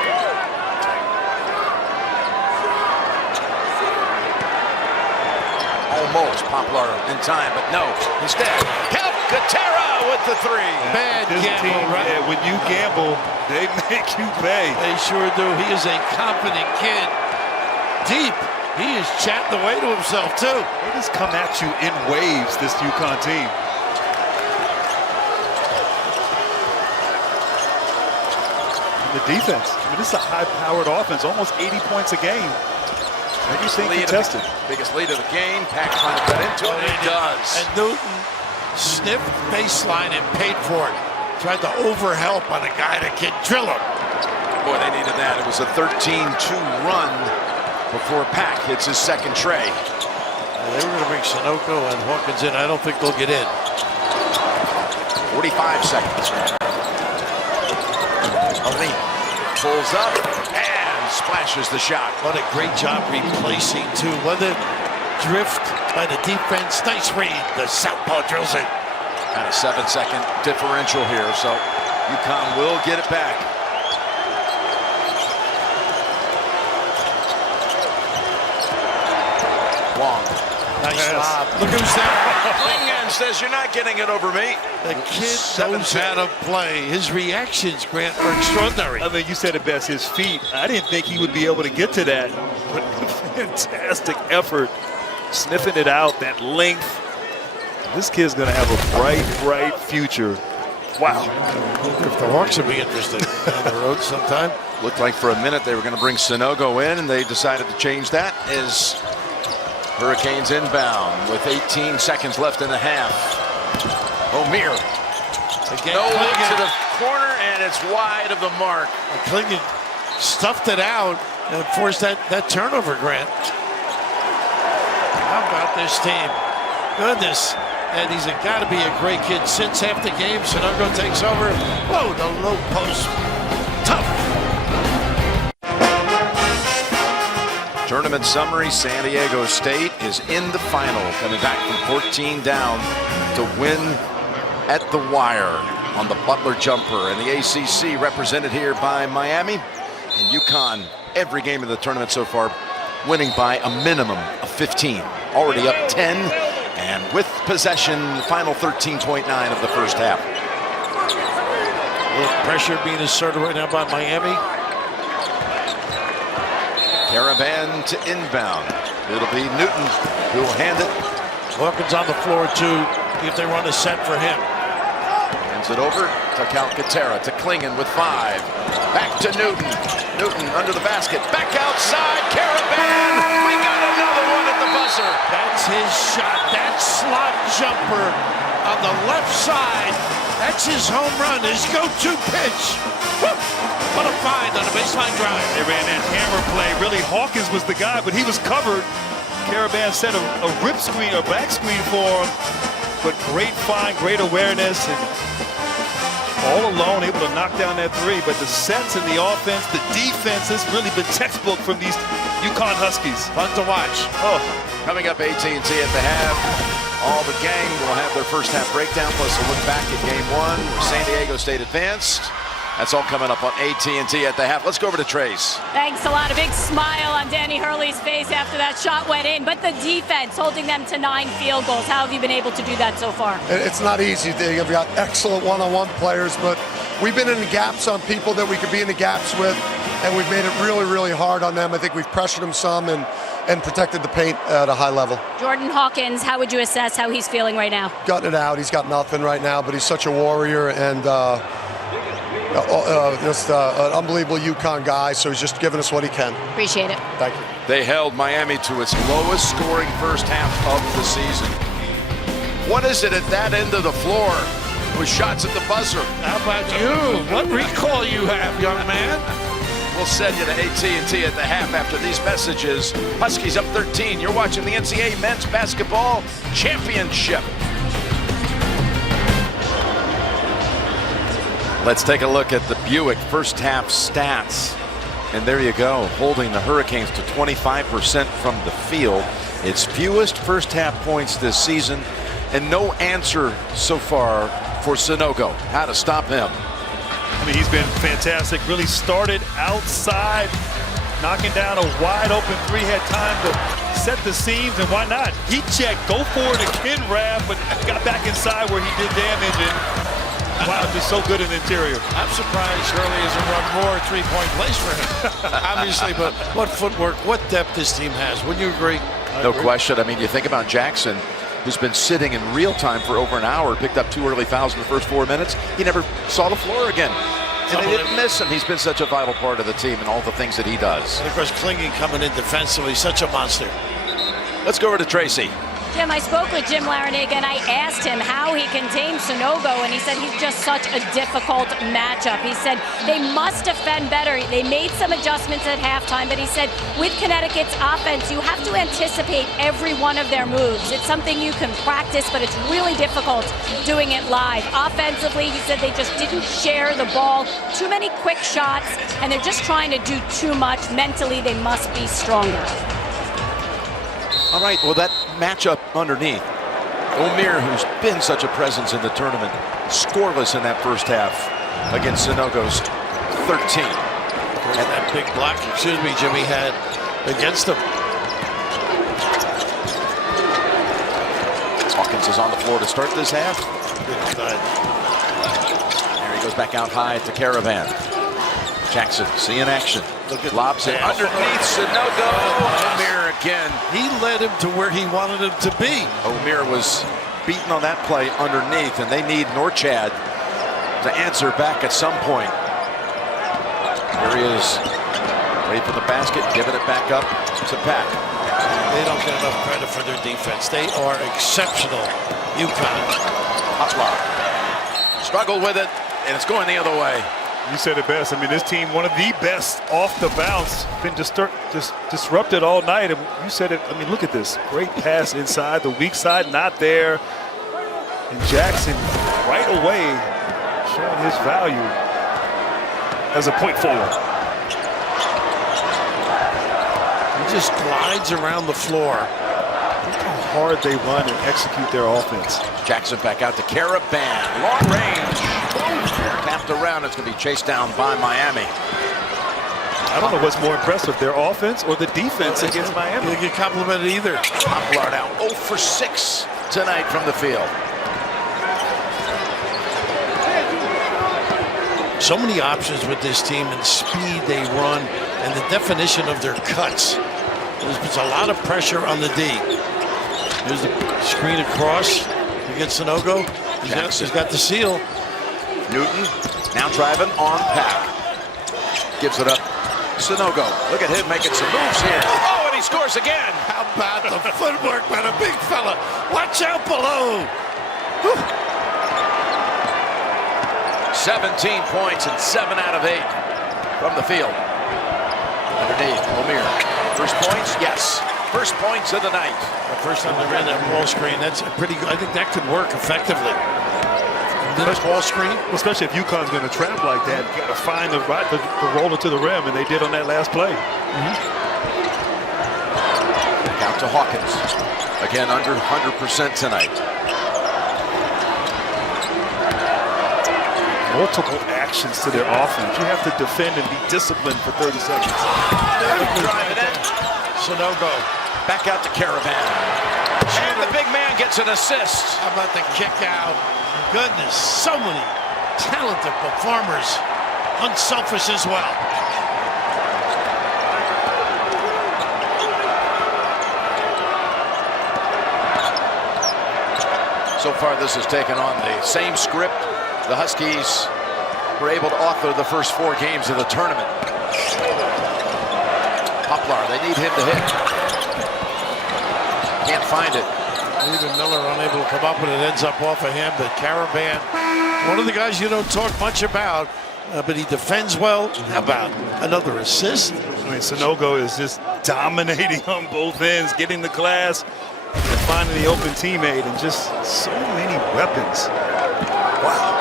Almost Poplar in time, but no. Instead, Calcaterra with the 3. Bad This gamble, team, right? when you gamble, they make you pay. They sure do. He is a confident kid. Deep. He is chatting away to himself, too. They just come at you in waves, this UConn team. And the defense, I mean, this is a high-powered offense, almost 80 points a game. Everything contested. Biggest lead of the game. Pack trying to cut into it. He does. And Newton sniffed baseline and paid for it. Tried to overhelp on a guy that can drill him. Boy, they needed that. It was a 13-2 run before Pack hits his second tray. They were going to bring Sunoco and Hawkins in. I don't think they'll get in. 45 seconds. Aline pulls up and splashes the shot. What a great job replacing, too. What a drift by the defense. Nice read. The southpaw drills it. And a 7-second differential here, so UConn will get it back. Long. Nice lob. Look who's there. Klingon says, "You're not getting it over me." The kid knows how to play. His reactions, Grant, are extraordinary. I mean, you said it best, his feet. I didn't think he would be able to get to that, but fantastic effort. Sniffing it out, that length. This kid's going to have a bright, bright future. Wow. If the Hawks would be interested on the road sometime. Looked like for a minute they were going to bring Sunogo in, and they decided to change that as Hurricanes inbound with 18 seconds left in the half. O'Meara. Again, No look Klingon. to the corner, and it's wide of the mark. Klingon stuffed it out and forced that turnover, Grant. How about this team? Goodness. And he's got to be a great kid. Since half the game, Sunogo takes over. Whoa, the low post. Tough. Tournament summary, San Diego State is in the final, coming back from 14 down to win at the wire on the Butler jumper. And the ACC represented here by Miami. And UConn, every game of the tournament so far, winning by a minimum of 15. Already up 10, and with possession, final 13.9 of the first half. A little pressure being asserted right now by Miami. Caravan to inbound. It'll be Newton who will hand it. Hawkins on the floor, too, if they run a set for him. Hands it over to Calcaterra, to Klingon with 5. Back to Newton. Newton under the basket. Back outside. Caravan. We got another one at the buzzer. That's his shot. That slot jumper on the left side. That's his home run, his go-to pitch. Woo! What a find on a baseline drive. They ran that hammer play. Really, Hawkins was the guy, but he was covered. Caravan set a rip screen or back screen for him. But great find, great awareness, and all alone able to knock down that 3. But the sets and the offense, the defense has really been textbook from these UConn Huskies. Fun to watch. Oh, coming up, AT&T at the half. All the gang will have their first half breakdown, plus a look back at game 1 where San Diego State advanced. That's all coming up on AT&T at the half. Let's go over to Trace. Thanks a lot. A big smile on Danny Hurley's face after that shot went in. But the defense holding them to 9 field goals. How have you been able to do that so far? It's not easy. They've got excellent one-on-one players, but we've been in the gaps on people that we could be in the gaps with, and we've made it really, really hard on them. I think we've pressured them some and protected the paint at a high level. Jordan Hawkins, how would you assess how he's feeling right now? Gutting it out. He's got nothing right now, but he's such a warrior and just an unbelievable UConn guy, so he's just giving us what he can. Appreciate it. Thank you. They held Miami to its lowest scoring first half of the season. What is it at that end of the floor with shots at the buzzer? How about you? What recall you have, young man? We'll send you to AT&T at the half after these messages. Huskies up 13. You're watching the NCAA Men's Basketball Championship. Let's take a look at the Buick first half stats. And there you go, holding the Hurricanes to 25% from the field. Its fewest first half points this season, and no answer so far for Sanogo. How to stop him. I mean, he's been fantastic. Really started outside, knocking down a wide open three. Had time to set the seams, and why not? Heat check, go for it again, Rav, but got back inside where he did damage. And wow, just so good in the interior. I'm surprised Shirley hasn't run more three-point plays for him. Obviously, but what footwork, what depth this team has. Wouldn't you agree? No question. I mean, you think about Jackson, who's been sitting in real time for over an hour, picked up 2 early fouls in the first 4 minutes. He never saw the floor again. And they didn't miss him. He's been such a vital part of the team and all the things that he does. And of course, Klinging coming in defensively, such a monster. Let's go over to Tracy. Jim, I spoke with Jim Larinaga and I asked him how he contained Sanogo, and he said he's just such a difficult matchup. He said they must defend better. They made some adjustments at halftime, but he said with Connecticut's offense, you have to anticipate every one of their moves. It's something you can practice, but it's really difficult doing it live. Offensively, he said they just didn't share the ball. Too many quick shots, and they're just trying to do too much. Mentally, they must be stronger. All right, well, that matchup underneath. Omier, who's been such a presence in the tournament, scoreless in that first half against Sanogo's 13. And that big block, Jimmy had against him. Hawkins is on the floor to start this half. There he goes back out high to Caravan. Jackson, seeing action. Lobs it underneath Sanogo. Omier again. He led him to where he wanted him to be. Omier was beaten on that play underneath, and they need Norchad to answer back at some point. Here he is. Wait for the basket, giving it back up to Pack. They don't get enough credit for their defense. They are exceptional. UConn. Hotlock. Struggled with it, and it's going the other way. You said it best. I mean, this team, one of the best off the bounce, been disrupted all night. And you said it. I mean, look at this. Great pass inside, the weak side not there. And Jackson right away showing his value as a point forward. He just glides around the floor. Look how hard they run and execute their offense. Jackson back out to Caravan. Long range. Tapped around. It's going to be chased down by Miami. I don't know what's more impressive, their offense or the defense against Miami. You get complimented either. Poplar now 0 for 6 tonight from the field. So many options with this team and speed they run and the definition of their cuts. There's puts a lot of pressure on the D. Here's the screen across against Sanogo. He's got the seal. Newton now driving on Pack. Gives it up. Sanogo. Look at him making some moves here. Oh, and he scores again. How about the footwork by the big fella? Watch out below. Whew. 17 points and 7 out of 8 from the field. Underneath, Omier. First points? Yes. First points of the night. The first time they ran that ball screen, that's pretty good. I think that could work effectively. This ball screen, especially if UConn's going to trap like that, you got to find the roller to the rim, and they did on that last play. Out to Hawkins. Again, under 100% tonight. Multiple actions to their offense. You have to defend and be disciplined for 30 seconds. Driving it. Sanogo. Back out to Caravan. And the big man gets an assist. How about the kick out? Goodness, so many talented performers, unselfish as well. So far, this has taken on the same script. The Huskies were able to author the first 4 games of the tournament. Poplar, they need him to hit. Can't find it. Even Miller unable to come up with it, ends up off of him. But Caravan, one of the guys you don't talk much about, but he defends well. How about another assist? I mean, Sanogo is just dominating on both ends, getting the glass and finding the open teammate, and just so many weapons. Wow.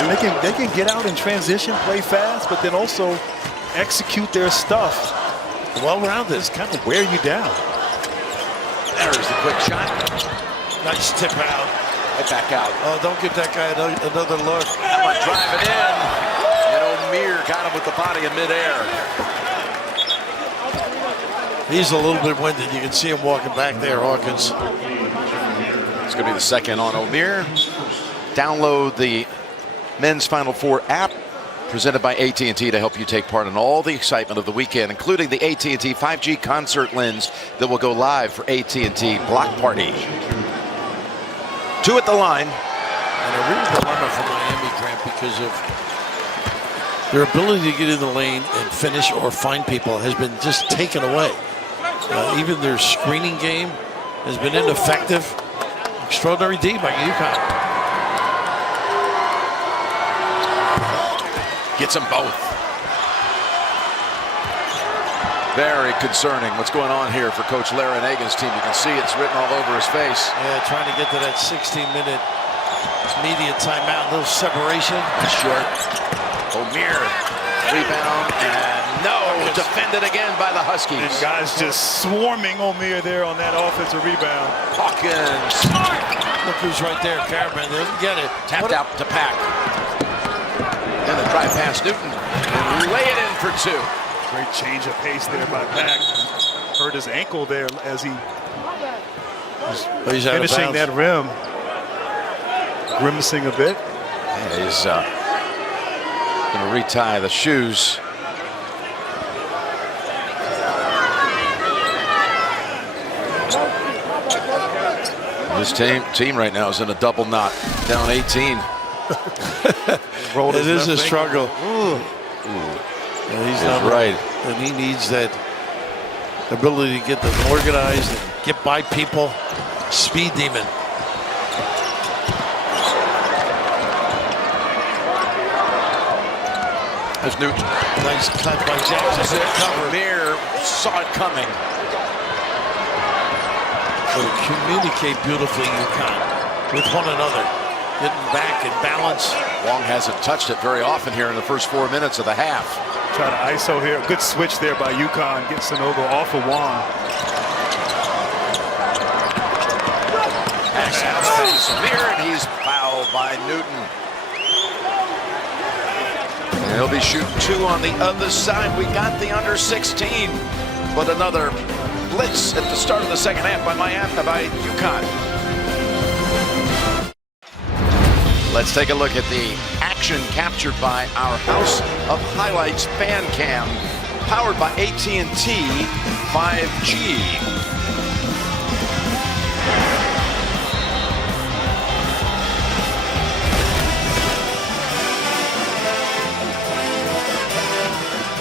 And they can get out in transition, play fast, but then also execute their stuff. Well-rounded. Just kind of wear you down. There's the quick shot. Nice tip out. Right back out. Oh, don't give that guy another look. That one driving in. And O'Meara got him with the body in midair. He's a little bit winded. You can see him walking back there, Hawkins. It's going to be the second on O'Meara. Download the Men's Final Four app presented by AT&T to help you take part in all the excitement of the weekend, including the AT&T 5G concert lens that will go live for AT&T Block Party. 2 at the line. And a real dilemma for Miami, Grant, because of their ability to get in the lane and finish or find people has been just taken away. Even their screening game has been ineffective. Extraordinary D by UConn. Gets them both. Very concerning what's going on here for Coach Larinagan's team. You can see it's written all over his face. Yeah, trying to get to that 16-minute media timeout. A little separation. Short. O'Meara. Rebound. And no. Defended again by the Huskies. And guys just swarming O'Meara there on that offensive rebound. Hawkins. Look who's right there. Caravan didn't get it. Tapped out to Pack. And the drive past Newton. And lay it in for 2. Great change of pace there by Pack. Hurt his ankle there as he was finishing that rim. Grimacing a bit. Yeah, he's going to retie the shoes. This team right now is in a double knot, down 18. It is a struggle. Yeah, he's not right. And he needs that ability to get them organized and get by people. Speed demon. There's Newton. Nice cut by Jackson. O'Meara saw it coming. So communicate beautifully, UConn, with one another. Getting back in balance. Wong hasn't touched it very often here in the first 4 minutes of the half. Try to ISO here. Good switch there by UConn. Get Sanogo off of Wong. Pass out to O'Meara, and he's fouled by Newton. And he'll be shooting 2 on the other side. We got the under 16, but another blitz at the start of the second half by UConn. Let's take a look at the action captured by our House of Highlights fan cam, powered by AT&T 5G.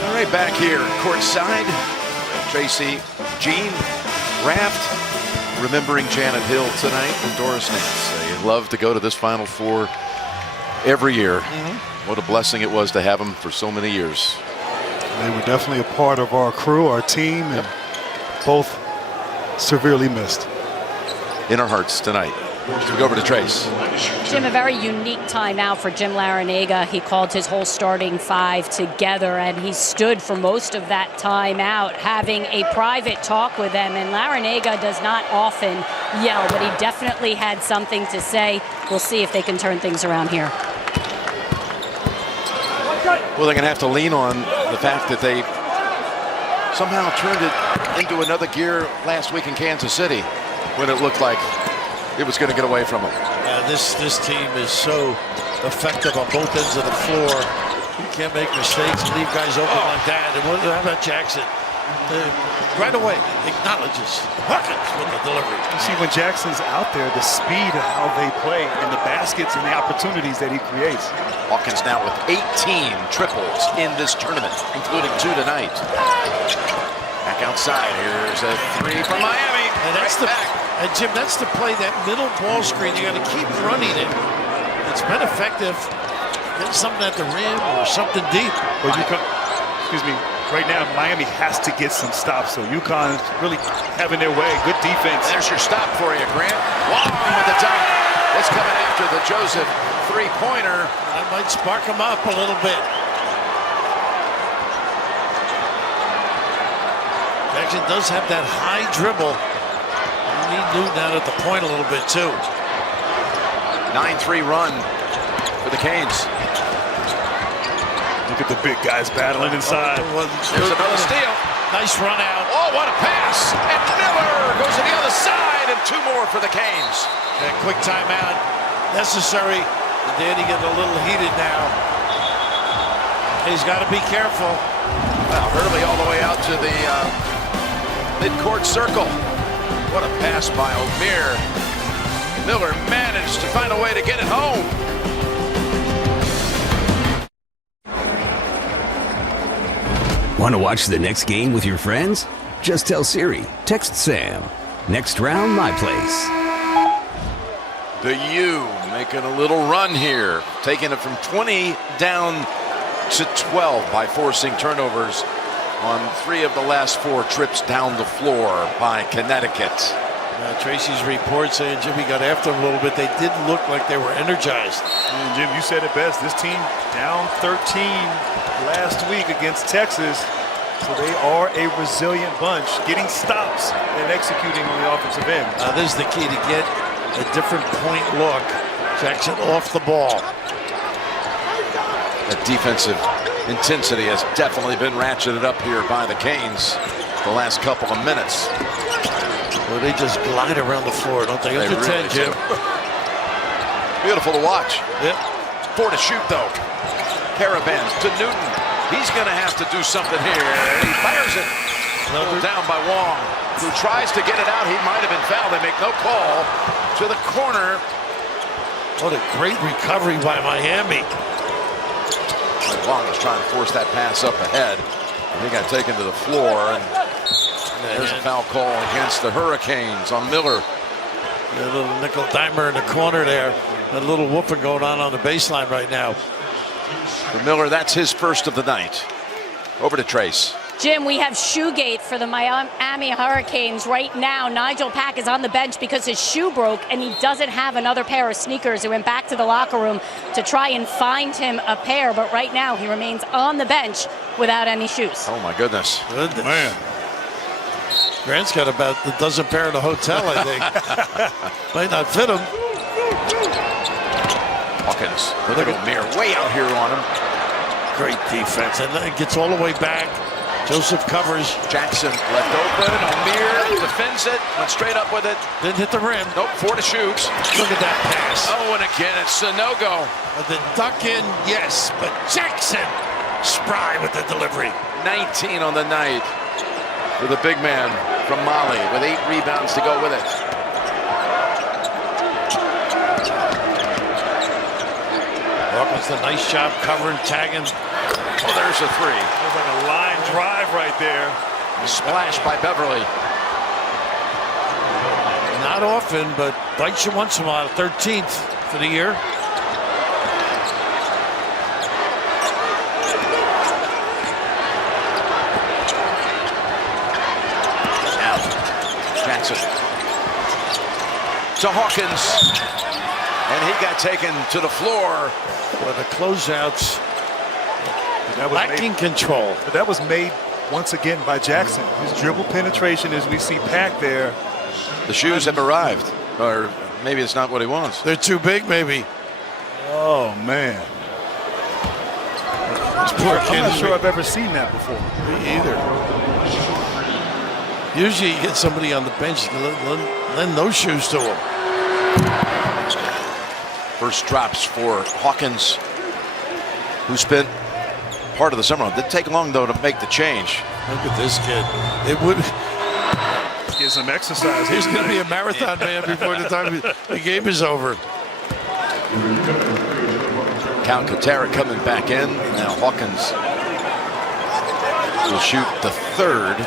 All right, back here courtside, Tracy, Jean, Raft, remembering Janet Hill tonight and Doris Nance. They love to go to this Final Four every year. What a blessing it was to have them for so many years. They were definitely a part of our crew, our team, and both severely missed. In our hearts tonight. We go over to Trace. Jim, a very unique timeout for Jim Larinaga. He called his whole starting 5 together, and he stood for most of that timeout having a private talk with them. And Larinaga does not often yell, but he definitely had something to say. We'll see if they can turn things around here. Well, they're going to have to lean on the fact that they somehow turned it into another gear last week in Kansas City when it looked like it was going to get away from him. This team is so effective on both ends of the floor. You can't make mistakes and leave guys open like that. And how about Jackson? Right away, acknowledges Hawkins with the delivery. You see, when Jackson's out there, the speed of how they play and the baskets and the opportunities that he creates. Hawkins now with 18 triples in this tournament, including 2 tonight. Back outside, here's a 3 from Miami. And that's and Jim, that's the play, that middle ball screen. You got to keep running it. It's been effective. Get something at the rim or something deep. Well, excuse me. Right now, Miami has to get some stops, so UConn is really having their way. Good defense. There's your stop for you, Grant. Long with the dunk. It's coming after the Joseph three-pointer. That might spark him up a little bit. Jackson does have that high dribble. You need Newton out at the point a little bit, too. 9-3 run for the Canes. Look at the big guys battling inside. There's another steal. Nice run out. Oh, what a pass. And Miller goes to the other side, and 2 more for the Canes. That quick timeout necessary. And Danny getting a little heated now. He's got to be careful. Well, Hurley all the way out to the mid-court circle. What a pass by O'Meara. Miller managed to find a way to get it home. Want to watch the next game with your friends? Just tell Siri, text Sam. Next round, my place. The U making a little run here, taking it from 20 down to 12 by forcing turnovers on 3 of the last 4 trips down the floor by Connecticut. Tracy's report saying Jimmy got after him a little bit. They did look like they were energized. And Jim, you said it best. This team down 13 last week against Texas. So they are a resilient bunch, getting stops and executing on the offensive end. This is the key to get a different point look. Jackson off the ball. The defensive intensity has definitely been ratcheted up here by the Canes the last couple of minutes. Well, they just glide around the floor, don't they? They Up to 10, really Jim. do. Beautiful to watch. Yep. 4 to shoot, though. Caravan to Newton. He's going to have to do something here. He fires it. Pulled down by Wong, who tries to get it out. He might have been fouled. They make no call. To the corner. What a great recovery by Miami. Wong was trying to force that pass up ahead. And he got taken to the floor. And there's a foul call against the Hurricanes on Miller. A little nickel dimer in the corner there. A little whooping going on the baseline right now. For Miller, that's his first of the night. Over to Trace. Jim, we have shoegate for the Miami Hurricanes right now. Nigel Pack is on the bench because his shoe broke and he doesn't have another pair of sneakers. He went back to the locker room to try and find him a pair, but right now he remains on the bench without any shoes. Oh my goodness. Man. Grant's got about a dozen pair in the hotel, I think. Might not fit him. Hawkins, look at O'Meara way out here on him. Great defense, and then it gets all the way back. Joseph covers. Jackson left open. O'Meara defends it, went straight up with it. Didn't hit the rim. Nope, 4 to shoot. Look at that pass. Oh, and again, it's Sanogo. The duck in, yes, but Jackson spry with the delivery. 19 on the night for the big man from Mali with 8 rebounds to go with it. Hawkins, a nice job covering, tagging. Oh, there's a 3. There's like a line drive right there. Splash by Beverly. Not often, but bites you once in a while. 13th for the year. Jackson to Hawkins, and he got taken to the floor. Well, the closeouts lacking control. But that was made once again by Jackson. His dribble penetration, as we see Pack there. The shoes have arrived, or maybe it's not what he wants. They're too big, maybe. Oh man, This poor kid. I'm not sure I've ever seen that before. Me either. Usually you get somebody on the bench to lend those shoes to him. First drops for Hawkins, who spent part of the summer on. Didn't take long, though, to make the change. Look at this kid. It would get some exercise. He's going to be a marathon man before the time the game is over. Count Katera coming back in. Now Hawkins will shoot the third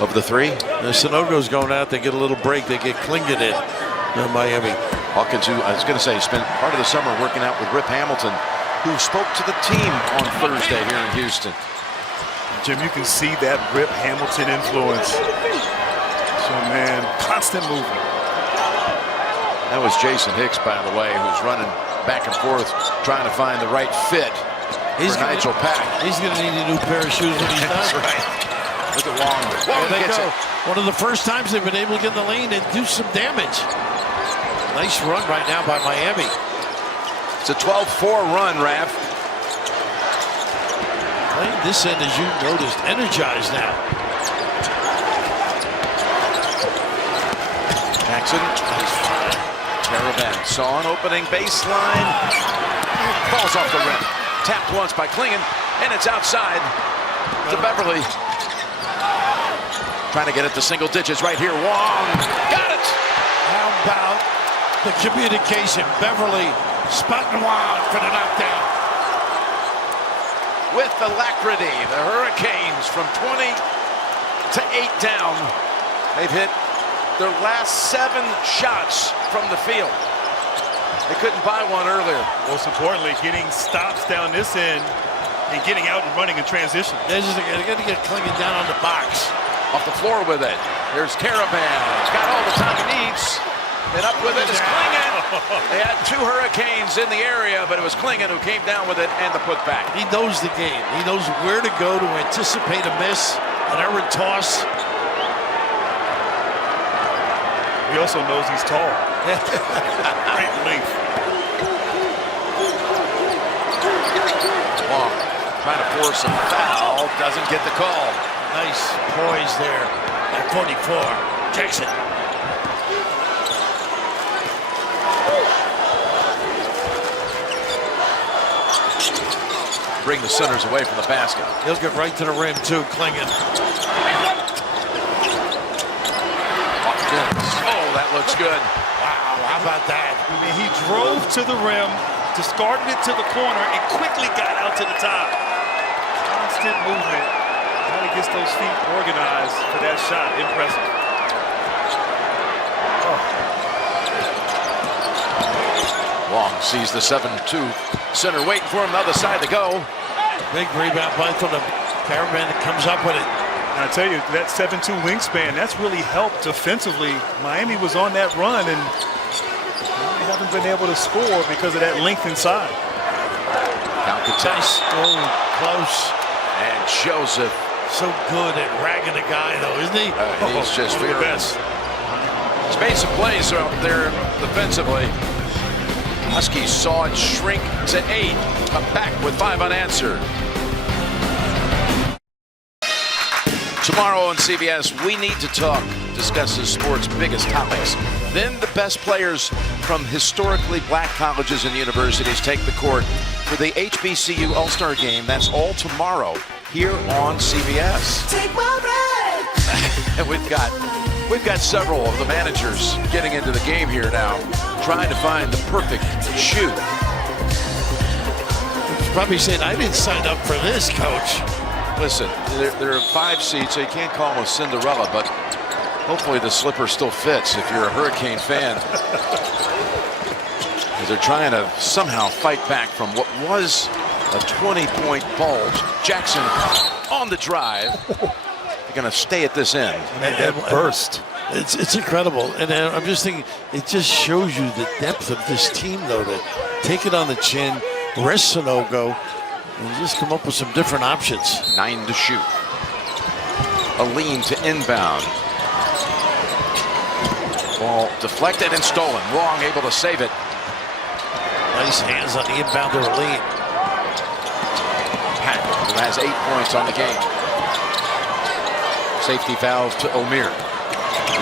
of the three. Sunogo's going out. They get a little break. They get Klingon in Miami. Hawkins, who I was going to say, spent part of the summer working out with Rip Hamilton, who spoke to the team on Thursday here in Houston. Jim, you can see that Rip Hamilton influence. So, man, constant movement. That was Jason Hicks, by the way, who's running back and forth, trying to find the right fit for Nigel Pack. He's going to need a new pair of shoes when he's done. That's right. Look at Wong. Wong gets it. One of the first times they've been able to get in the lane and do some damage. Nice run right now by Miami. It's a 12-4 run, Raph. Playing this end, as you noticed, energized now. Jackson, Caravan saw an opening baseline. Falls off the rim. Tapped once by Klingon, and it's outside to Beverly. Trying to get it to single digits right here. Wong got it. How about the communication? Beverly spotting Wong for the knockdown. With alacrity, the Hurricanes from 20 to 8 down. They've hit their last 7 shots from the field. They couldn't buy one earlier. Most importantly, getting stops down this end and getting out and running in transition. They're going to get Klingon down on the box. Off the floor with it. Here's Caravan. He's got all the time he needs. And up with it is Klingon. They had 2 Hurricanes in the area, but it was Klingon who came down with it and the putback. He knows the game. He knows where to go to anticipate a miss, an errant toss. He also knows he's tall. Great length. Long trying to force a foul. Doesn't get the call. Nice poise there at 44. Jackson. Bring the centers away from the basket. He'll get right to the rim, too, Klingon. Oh, that looks good. Wow, how about that? I mean, he drove to the rim, discarded it to the corner, and quickly got out to the top. Constant movement. How he gets those feet organized for that shot. Impressive. Long sees the 7-2 center waiting for him, the other side to go. Big rebound by from the Caravan that comes up with it. And I tell you, that 7'2" wingspan, that's really helped defensively. Miami was on that run, and they haven't been able to score because of that length inside. Nice. Oh, close. And Joseph. So good at ragging the guy, though, isn't he? He's just the best. He's made some plays out there defensively. Huskies saw it shrink to 8. Come back with 5 unanswered. Tomorrow on CBS, we need to talk discusses sports' biggest topics. Then the best players from historically black colleges and universities take the court for the HBCU All-Star Game. That's all tomorrow here on CBS. Take my breath. And we've got several of the managers getting into the game here now, trying to find the perfect shoe. He's probably saying, I didn't sign up for this, coach. Listen, there are 5 seats, so you can't call them a Cinderella, but hopefully the slipper still fits if you're a Hurricane fan. As they're trying to somehow fight back from what was a 20-point bulge. Jackson on the drive. They're going to stay at this end. And that burst. It's incredible. And I'm just thinking, it just shows you the depth of this team, though, to take it on the chin, rest Sunogo, and just come up with some different options. 9 to shoot. A lean to inbound. Ball deflected and stolen. Wrong, able to save it. Nice hands on the inbounder, lean. Pat, who has 8 points on the game. Safety foul to O'Meara.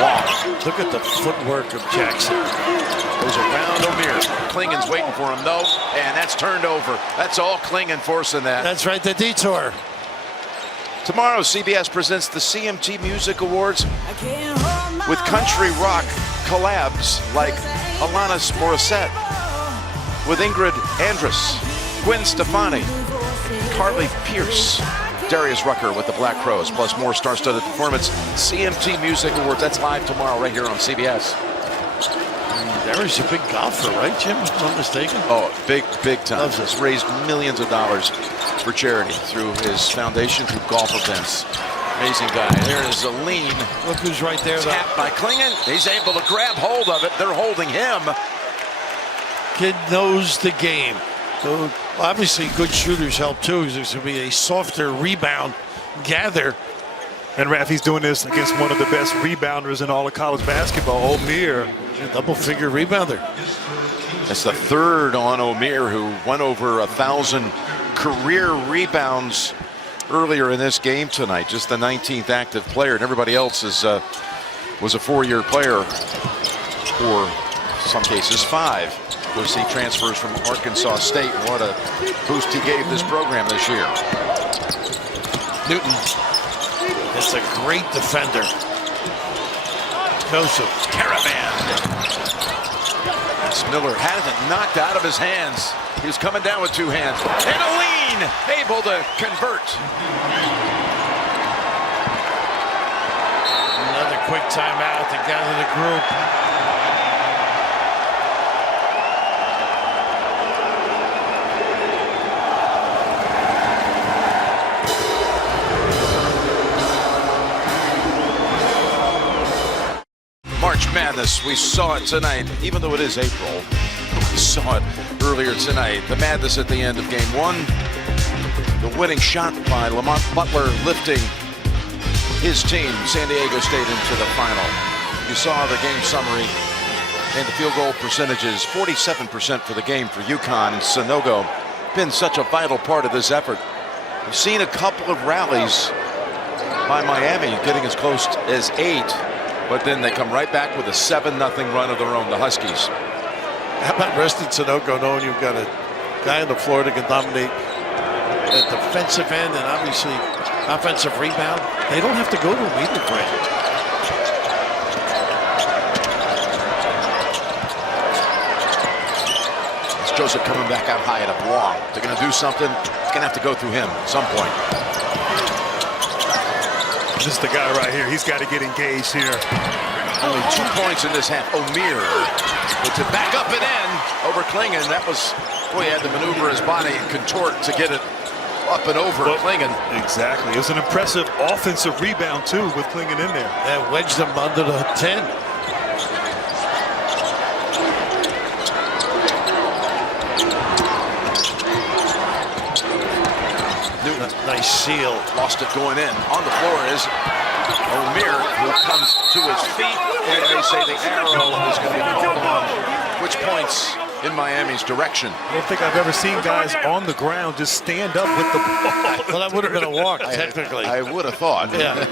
Long. Look at the footwork of Jackson. Goes around O'Meara. Klingen's waiting for him, no, and that's turned over. That's all Klingen forcing that. That's right, the detour. Tomorrow, CBS presents the CMT Music Awards with country rock collabs like Alanis Morissette, with Ingrid Andress, Gwen Stefani, Carly Pierce, Darius Rucker with the Black Crowes, plus more star-studded performance. CMT Music Awards, that's live tomorrow right here on CBS. Darius is a big golfer, right, Jim? If I'm not mistaken. Oh, big time. Loves this. He's raised millions of dollars for charity through his foundation, through golf events. Amazing guy. There is a lean. Look who's right there. Tap by Klingen. He's able to grab hold of it. They're holding him. Kid knows the game. So obviously, good shooters help too. There's going to be a softer rebound gather. And Raph, he's doing this against one of the best rebounders in all of college basketball, O'Meara. Double-figure rebounder. That's the third on O'Meara, who went over 1,000 career rebounds earlier in this game tonight. Just the 19th active player, and everybody else is was a 4-year player, or some cases 5. Of course, he transfers from Arkansas State. And what a boost he gave this program this year. Newton. It's a great defender. Joseph. Caravan. Miller had it knocked out of his hands. He was coming down with 2 hands. And a lean, able to convert. Another quick timeout to gather the group. March Madness, we saw it tonight, even though it is April. We saw it earlier tonight. The madness at the end of game 1. The winning shot by Lamont Butler lifting his team, San Diego State, into the final. You saw the game summary and the field goal percentages. 47% for the game for UConn. And Sanogo been such a vital part of this effort. We've seen a couple of rallies by Miami getting as close as 8. But then they come right back with a 7-0 run of their own, the Huskies. How about resting Sanogo, knowing you've got a guy on the floor that can dominate at defensive end and obviously offensive rebound? They don't have to go to him either, Grant. It's Joseph coming back out high at a Wong. If they're going to do something, it's going to have to go through him at some point. This is the guy right here. He's got to get engaged here. Only 2 points in this half. O'Meara, but to back up and in over Klingen, that was, boy, he had to maneuver his body and contort to get it up and over Klingen. Exactly. It was an impressive offensive rebound, too, with Klingen in there. That wedged them under the 10. Newton. Nice seal. Lost it going in. On the floor is O'Meara, who comes to his feet, and they say the arrow is going to be called on, which points in Miami's direction. I don't think I've ever seen guys on the ground just stand up with the ball. Well, that would have been a walk, technically. I would have thought. Yeah.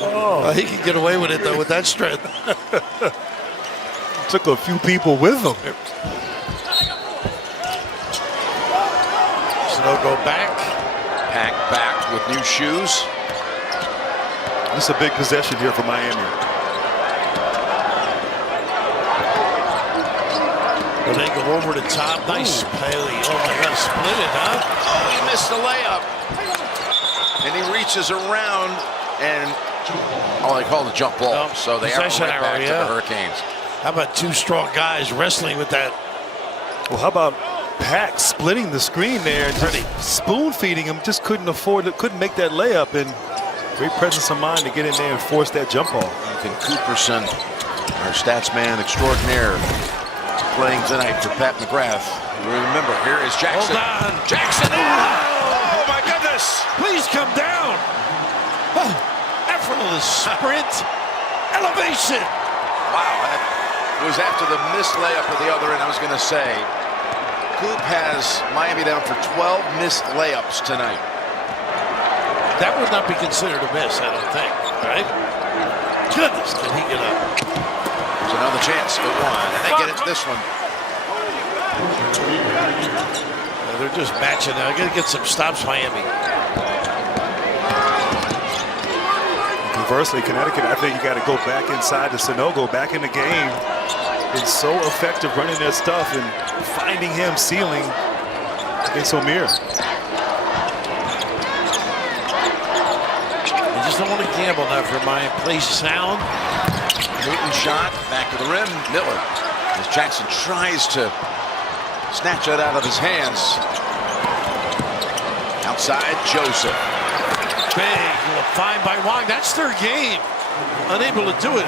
Oh, he can get away with it, though, with that strength. Took a few people with him. Sanogo back. Pack back with new shoes. This is a big possession here for Miami. When they go over the top, nice Paley. Oh my God, split it, huh? Oh, he missed the layup. And he reaches around and, they call it a jump ball. So they are right back to the Hurricanes. How about 2 strong guys wrestling with that? Well, how about Pack splitting the screen there and just spoon feeding him? Just couldn't afford it, couldn't make that layup, and great presence of mind to get in there and force that jump ball. Ethan Cooperson, our stats man extraordinaire, playing tonight for Pat McGrath. Remember, here is Jackson. Hold on. Jackson! Oh my goodness! Please come down. Oh, effortless sprint. Elevation. Wow, that was after the missed layup at the other end. I was going to say, Coop has Miami down for 12 missed layups tonight. That would not be considered a miss, I don't think. Right? Goodness, can he get up? There's another chance for one, and they get into this one. They're just matching now. I got to get some stops, Miami. Conversely, Connecticut, I think you got to go back inside to Sanogo, back in the game. Been so effective running their stuff and finding him ceiling against O'Meara. You just don't want to gamble now for Miami. Play sound. Newton shot, back to the rim. Miller, as Jackson tries to snatch it out of his hands. Outside, Joseph. Big find by Wong. That's their game. Unable to do it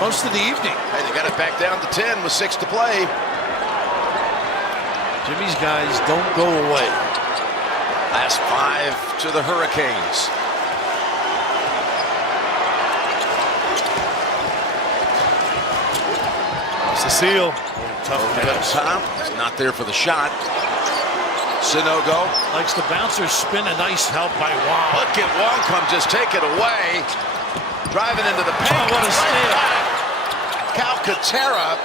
most of the evening. Hey, they got it back down to 10 with 6 to play. Jimmy's guys don't go away. Last 5 to the Hurricanes. Cecile. Tough pass. Tom is not there for the shot. Sanogo likes the bouncer spin. A nice help by Wong. Look at Wong come just take it away. Driving into the paint. What a steal. Calcaterra.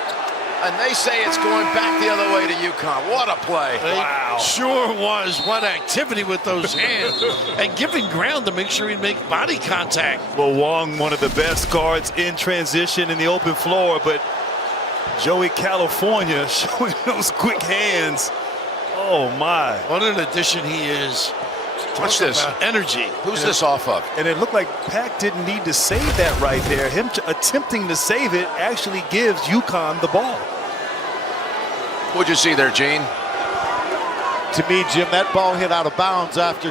And they say it's going back the other way to UConn. What a play. Wow. Sure was. What activity with those hands. And giving ground to make sure he make body contact. Well, Wong, one of the best guards in transition in the open floor, but Joey California showing those quick hands. Oh, my. What an addition he is. Watch this. Energy. Who's this off of? And it looked like Pack didn't need to save that right there. Him attempting to save it actually gives UConn the ball. What'd you see there, Gene? To me, Jim, that ball hit out of bounds after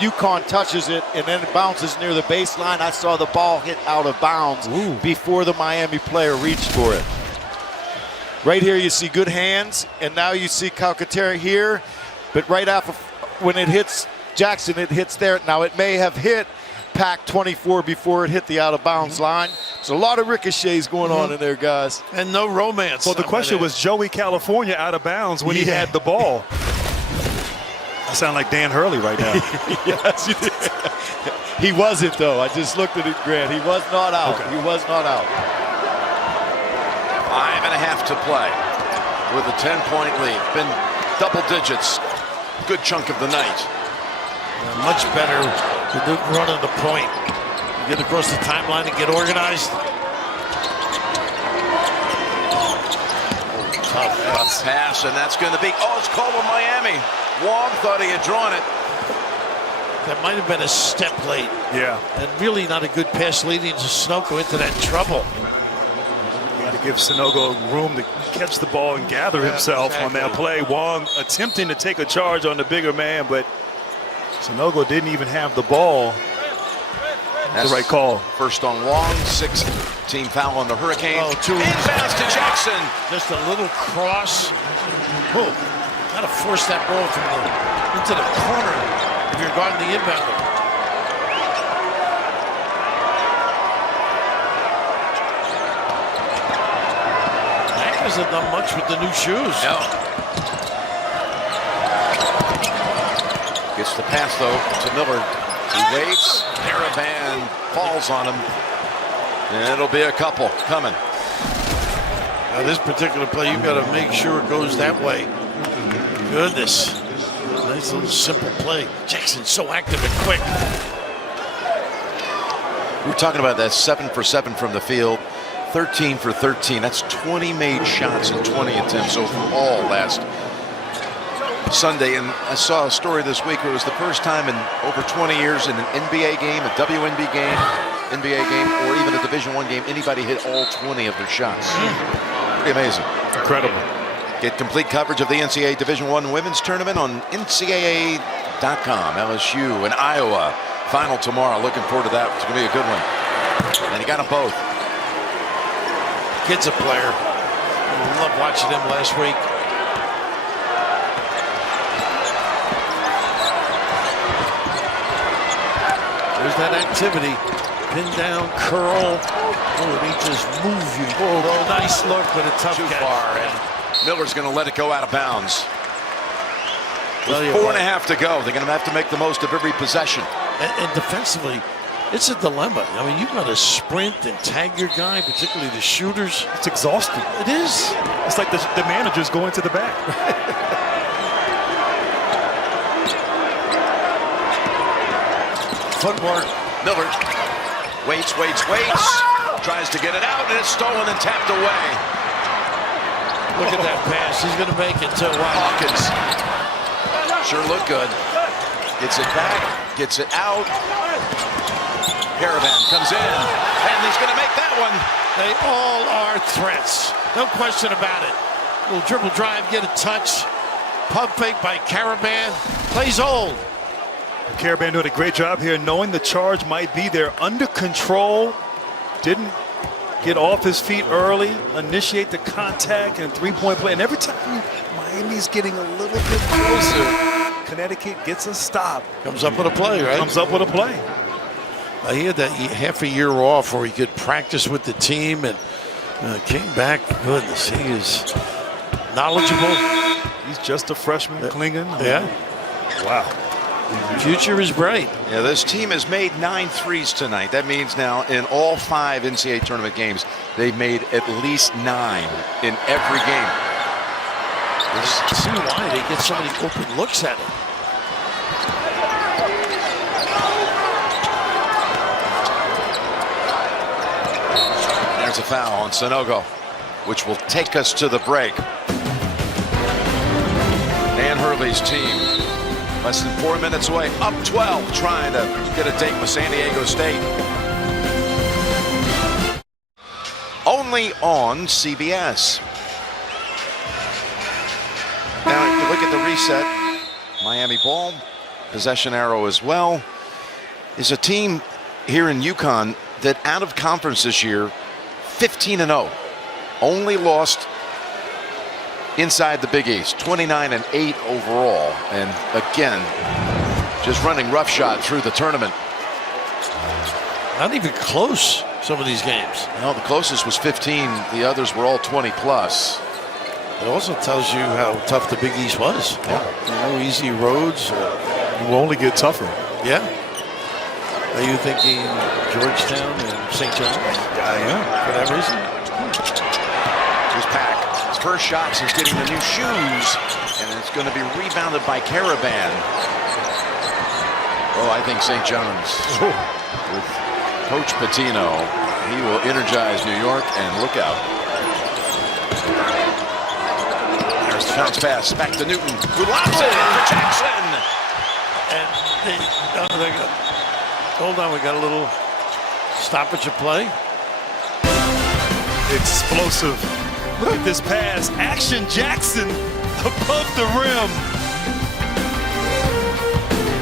UConn touches it, and then it bounces near the baseline. I saw the ball hit out of bounds before the Miami player reached for it. Right here, you see good hands, and now you see Calcaterra here. But right after, when it hits Jackson, it hits there. Now, it may have hit Pack 24 before it hit the out-of-bounds line. There's a lot of ricochets going on in there, guys. And no romance. Well, the question was Joey California out of bounds when he had the ball. I sound like Dan Hurley right now. Yes, you did. He wasn't, though. I just looked at it, Grant. He was not out. Okay. He was not out. 5.5 to play with a 10-point lead. Been double digits. Good chunk of the night. Much better to run on the point. You get across the timeline and get organized. Tough pass, and that's going to be, it's called on Miami. Wong thought he had drawn it. That might have been a step late. Yeah. And really not a good pass leading to Sanogo into that trouble. Got to give Sanogo room to catch the ball and gather himself on that play. Wong attempting to take a charge on the bigger man, but Sanogo didn't even have the ball. That's the right call. First on Wong, 6th team foul on the Hurricanes. Inbounds to Jackson. Just a little cross. Got to force that ball into the corner if you're guarding the inbounder. Mack hasn't done much with the new shoes. No. Gets the pass, though, to Miller. He waits. Caravan falls on him. And it'll be a couple coming. Now, this particular play, you've got to make sure it goes that way. Goodness. Nice little simple play. Jackson's so active and quick. We're talking about that 7 for 7 from the field. 13 for 13. That's 20 made shots and 20 attempts overall last Sunday. And I saw a story this week where it was the first time in over 20 years in an NBA game, a WNBA game, or even a Division I game, anybody hit all 20 of their shots. Pretty amazing. Incredible. Get complete coverage of the NCAA Division I women's tournament on NCAA.com. LSU and Iowa. Final tomorrow. Looking forward to that. It's going to be a good one. And he got them both. Kid's a player. I love watching him last week. There's that activity. Pin down, curl. And he just moves you. Nice look, but a tough Too catch. far. And Miller's going to let it go out of bounds. With 4.5 to go, they're going to have to make the most of every possession. And defensively, it's a dilemma. I mean, you've got to sprint and tag your guy, particularly the shooters. It's exhausting. It is. It's like the managers going to the back. Footwork. Miller waits. Tries to get it out, and it's stolen and tapped away. Look at that pass. He's going to make it to Hawkins. Sure look good. Gets it back, gets it out. Caravan comes in, and he's going to make that one. They all are threats. No question about it. Little dribble drive, get a touch. Pump fake by Caravan. Plays old. Caravan doing a great job here, knowing the charge might be there, under control. Didn't get off his feet early, initiate the contact and three-point play. And every time Miami's getting a little bit closer, Connecticut gets a stop. Comes up with a play, right? Comes up with a play. He had that half a year off where he could practice with the team and came back. Goodness, he is knowledgeable. He's just a freshman, Klingon. Yeah. Wow. Future is bright. Yeah, this team has made 9 threes tonight. That means now in all 5 NCAA tournament games, they've made at least 9 in every game. Let's see why they get so many open looks at it. There's a foul on Sanogo, which will take us to the break. Dan Hurley's team less than 4 minutes away, up 12, trying to get a date with San Diego State. Only on CBS. Now, if you look at the reset, Miami ball, possession arrow as well, is a team here in UConn that out of conference this year, 15-0, only lost inside the Big East, 29-8 overall, and again, just running roughshod through the tournament. Not even close, some of these games. No, the closest was 15. The others were all 20 plus. It also tells you how tough the Big East was. Yeah. No easy roads. It will only get tougher. Yeah. Are you thinking Georgetown and St. John's? Yeah. For that reason? Here's Pack. His first shot since getting the new shoes, and it's going to be rebounded by Caravan. Oh, I think St. John's. With Coach Pitino, he will energize New York, and look out. There's the bounce pass back to Newton, who lobs it in for Jackson. And hold on, we got a little stoppage of play. Explosive. Look at this pass. Action Jackson above the rim.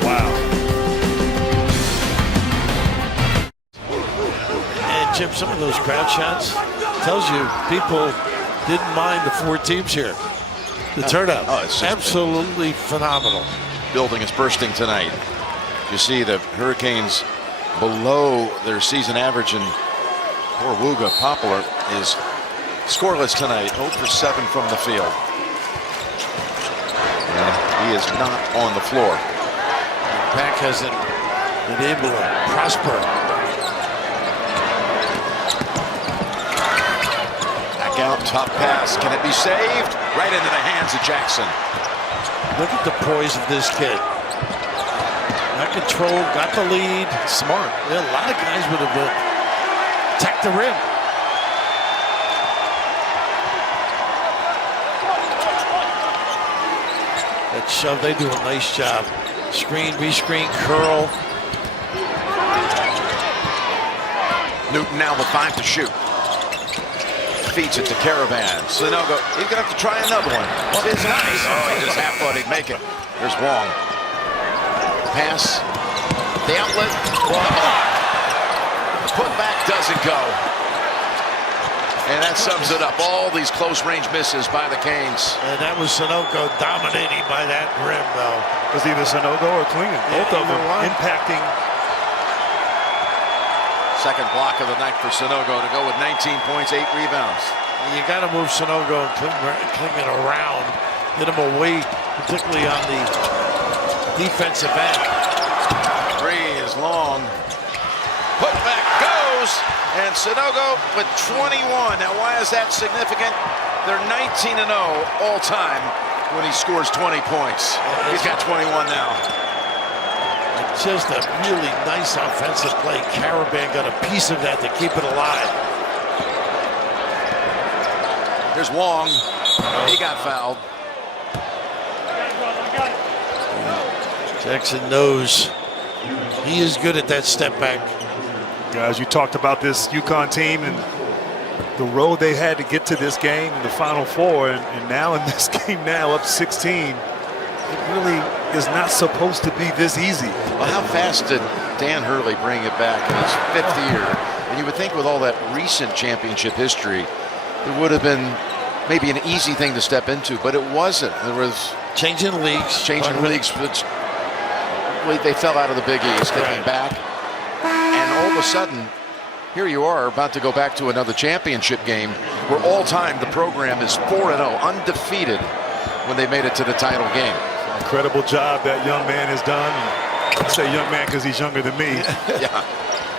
Wow. And Jim, some of those crowd shots tells you people didn't mind the 4 teams here. The turnout. Oh, it's absolutely phenomenal. Building is bursting tonight. You see the Hurricanes below their season average, and poor Wooga Poplar is scoreless tonight, 0 for 7 from the field. And he is not on the floor. Pack hasn't been able to prosper. Back out, top pass. Can it be saved? Right into the hands of Jackson. Look at the poise of this kid. Got control, got the lead. Smart. Yeah, a lot of guys would have attacked the rim. That shove, they do a nice job. Screen, rescreen, curl. Newton now with 5 to shoot. Feeds it to Caravan. Sanogo, he's going to have to try another one. Well, it's nice. Oh, he just half thought he'd make it. There's Wong. Pass. The outlet. The putback doesn't go. And that sums it up. All these close-range misses by the Canes. And that was Sanogo dominating by that rim, though. It was either Sanogo or Klingon. Both of them impacting. Second block of the night for Sanogo to go with 19 points, 8 rebounds. You got to move Sanogo and Klingon around get him away, particularly on the defensive end. Three is long. Put back goes, and Sanogo with 21. Now, why is that significant? They're 19-0 all time when he scores 20 points. He's got 21 now. Just a really nice offensive play. Caravan got a piece of that to keep it alive. There's Wong. He got fouled. Jackson knows he is good at that step back. Guys, you talked about this UConn team and the road they had to get to this game in the Final Four, and now in this game now up 16. It really is not supposed to be this easy. Well, how fast did Dan Hurley bring it back in his 5th year? And you would think with all that recent championship history, it would have been maybe an easy thing to step into, but it wasn't. There was changing leagues. Which they fell out of the Big East. They came back, and all of a sudden, here you are about to go back to another championship game where all time the program is 4-0, undefeated when they made it to the title game. Incredible job that young man has done. I say young man because he's younger than me. Yeah.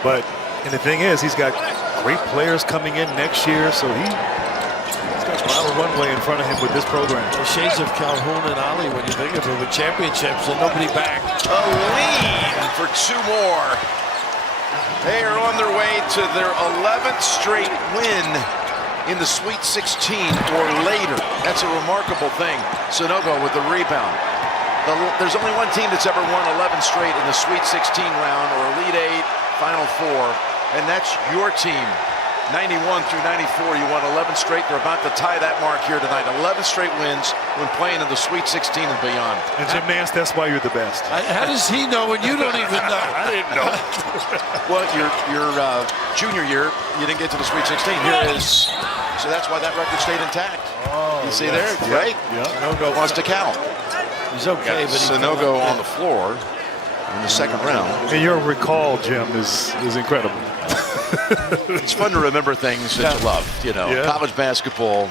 But, and the thing is, he's got great players coming in next year, so he's got a lot of runway in front of him with this program. The shades of Calhoun and Ali when you think of it, with championships and nobody back. A lead for 2 more. They are on their way to their 11th straight win in the Sweet 16 or later. That's a remarkable thing. Sanogo with the rebound. There's only one team that's ever won 11 straight in the Sweet 16 round or Elite 8, Final Four, and that's your team. 91 through 94, you won 11 straight. They're about to tie that mark here tonight. 11 straight wins when playing in the Sweet 16 and beyond. And Jim Nance, that's why you're the best. How does he know when you don't even know? I didn't know. Well, your junior year, you didn't get to the Sweet 16. Here it is. So that's why that record stayed intact. Oh, you see there, right? Yeah. Sanogo wants to count. He's okay, but Sanogo on the floor in the second round. And your recall, Jim, is incredible. It's fun to remember things that you love. You know, college basketball,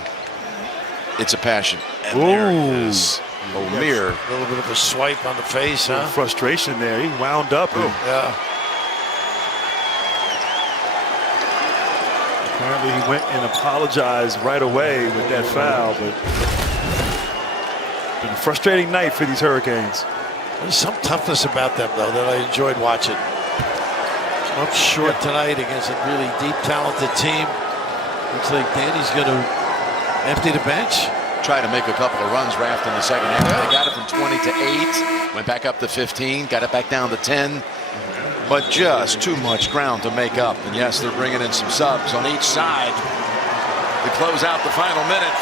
it's a passion. And there is Omier. A little bit of a swipe on the face, huh? Frustration there. He wound up. Yeah. Apparently he went and apologized right away with that foul, but been a frustrating night for these Hurricanes. There's some toughness about them, though, that I enjoyed watching. Up short tonight against a really deep, talented team. Looks like Danny's going to empty the bench. Try to make a couple of runs right after in the second half. They got it from 20 to 8, went back up to 15, got it back down to 10. But just too much ground to make up. And yes, they're bringing in some subs on each side to close out the final minute.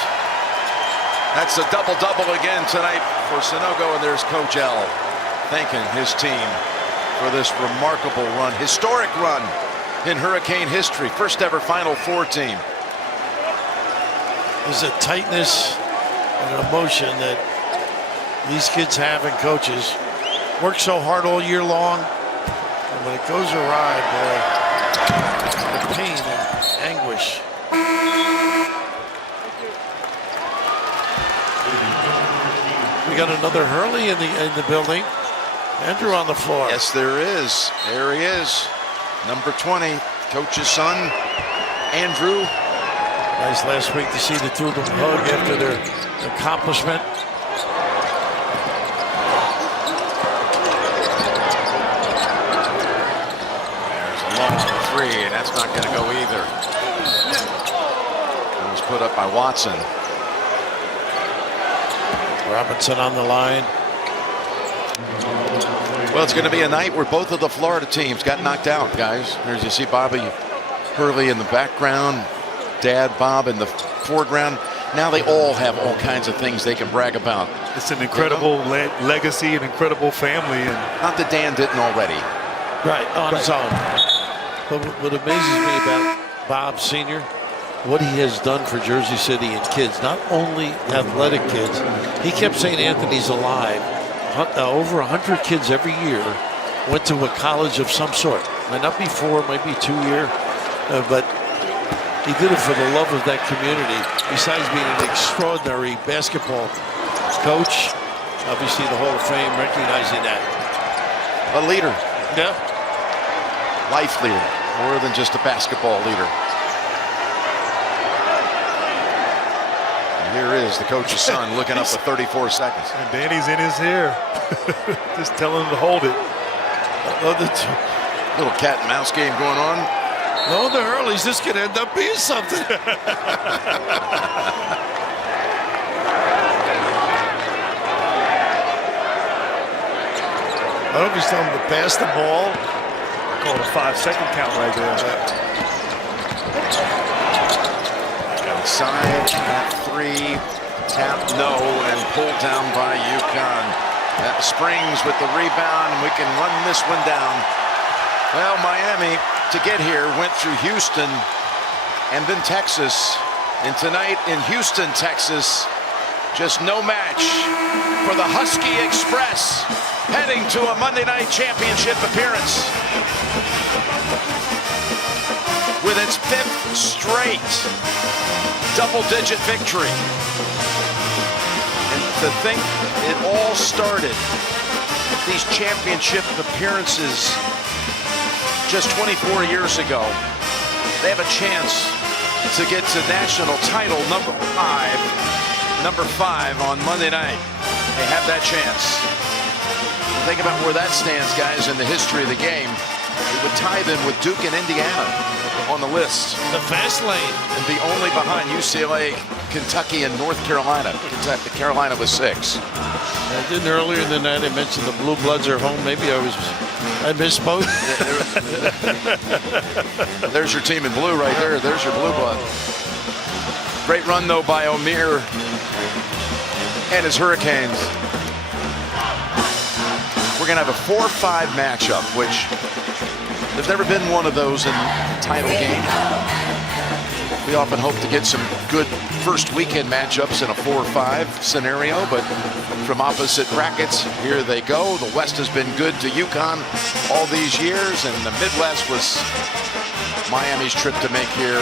That's a double-double again tonight for Sanogo, and there's Coach L thanking his team for this remarkable run, historic run in Hurricane history. First ever Final Four team. There's a tightness and an emotion that these kids have and coaches. Work so hard all year long, and when it goes awry, boy, the pain and anguish. We got another Hurley in the building. Andrew on the floor. Yes, there is. There he is. Number 20, coach's son, Andrew. Nice last week to see the two of them hug after their accomplishment. There's a long 3, and that's not going to go either. It was put up by Watson. Robinson on the line. Well, it's going to be a night where both of the Florida teams got knocked out, guys. There's, you see Bobby Hurley in the background, Dad Bob in the foreground. Now they all have all kinds of things they can brag about. It's an incredible legacy, an incredible family. And not that Dan didn't already. Right, on his own. But what amazes me about Bob Sr., what he has done for Jersey City and kids, not only athletic kids. He kept St. Anthony's alive. Over 100 kids every year went to a college of some sort. Might not be 4, might be 2 year, but he did it for the love of that community. Besides being an extraordinary basketball coach. Obviously, the Hall of Fame recognizing that. A leader, Yeah. life leader, more than just a basketball leader. And here is the coach's son looking up at 34 seconds. And Danny's in his ear. Just telling him to hold it. Little cat and mouse game going on. No, the Hurleys, this could end up being something. I don't know if he's telling him to pass the ball. Called a 5-second count right there. Outside at 3, tap no, and pulled down by UConn. That Springs with the rebound, and we can run this one down. Well, Miami, to get here, went through Houston and then Texas. And tonight in Houston, Texas, just no match for the Husky Express, heading to a Monday night championship appearance with its 5th straight double-digit victory. And to think it all started, these championship appearances just 24 years ago. They have a chance to get to national title number 5 on Monday night. They have that chance. Think about where that stands, guys, in the history of the game. It would tie them with Duke and Indiana on the list. The fast lane. And be only behind UCLA, Kentucky, and North Carolina. Carolina was 6. I didn't earlier in the night. I mentioned the Blue Bloods are home. Maybe I misspoke. There's your team in blue right there. There's your blue blood. Great run, though, by Omier and his Hurricanes. We're going to have a 4-5 matchup, which there's never been one of those in a title game. We often hope to get some good first weekend matchups in a 4-5 scenario, but from opposite brackets, here they go. The West has been good to UConn all these years, and the Midwest was Miami's trip to make here,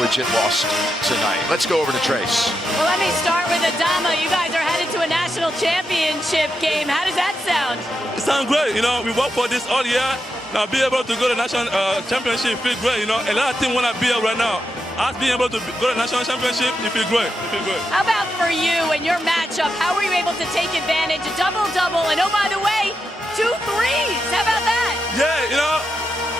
which it lost tonight. Let's go over to Trace. Well, let me start with Adama. You guys are headed to a national championship game. How does that sound? It sounds great. You know, we worked for this all year. Now, be able to go to the national championship feel great. You know, a lot of teams want to be here right now. Us being able to go to the national championship, you feel great. You feel great. How about for you and your matchup? How were you able to take advantage? A double-double, and oh, by the way, 2 threes. How about that? Yeah, you know,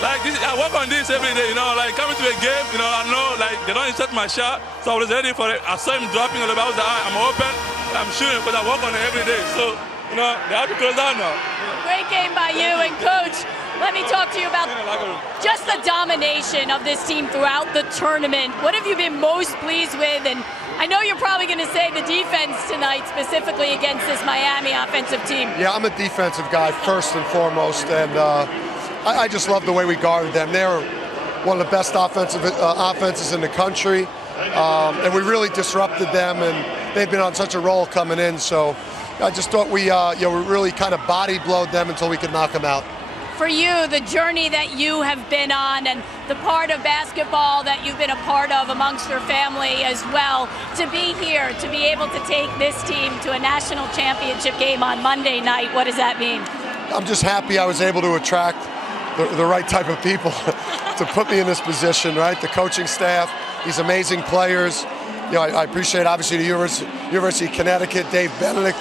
like this, I work on this every day. You know, like coming to a game, you know, I know like they don't insert my shot, so I was ready for it. I saw him dropping on the ball. I'm open. I'm shooting because I work on it every day. So, you know, they have to close down now. Great game by you, and Coach, let me talk to you about just the domination of this team throughout the tournament. What have you been most pleased with? And I know you're probably going to say the defense tonight, specifically against this Miami offensive team. Yeah, I'm a defensive guy first and foremost, and I just love the way we guarded them. They're one of the best offenses in the country, and we really disrupted them, and they've been on such a roll coming in. So I just thought we really kind of body blowed them until we could knock them out. For you, the journey that you have been on and the part of basketball that you've been a part of amongst your family as well, to be here, to be able to take this team to a national championship game on Monday night, what does that mean? I'm just happy I was able to attract the right type of people to put me in this position, right? The coaching staff, these amazing players. You know, I appreciate, obviously, the University of Connecticut, Dave Benedict,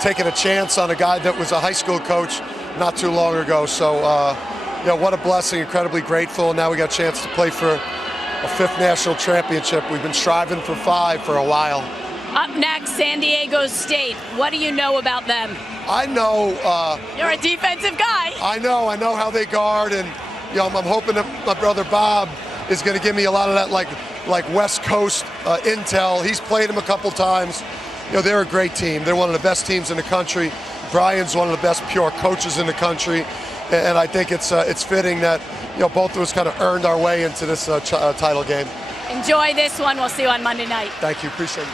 taking a chance on a guy that was a high school coach not too long ago. So, you know, what a blessing, incredibly grateful. Now we got a chance to play for a 5th national championship. We've been striving for 5 for a while. Up next, San Diego State. What do you know about them? I know. You're a defensive guy. I know how they guard, and you know, I'm hoping that my brother Bob is going to give me a lot of that, like West Coast intel. He's played them a couple times. You know, they're a great team. They're one of the best teams in the country. Brian's one of the best pure coaches in the country, and I think it's fitting that, you know, both of us kind of earned our way into this title game. Enjoy this one. We'll see you on Monday night. Thank you. Appreciate it.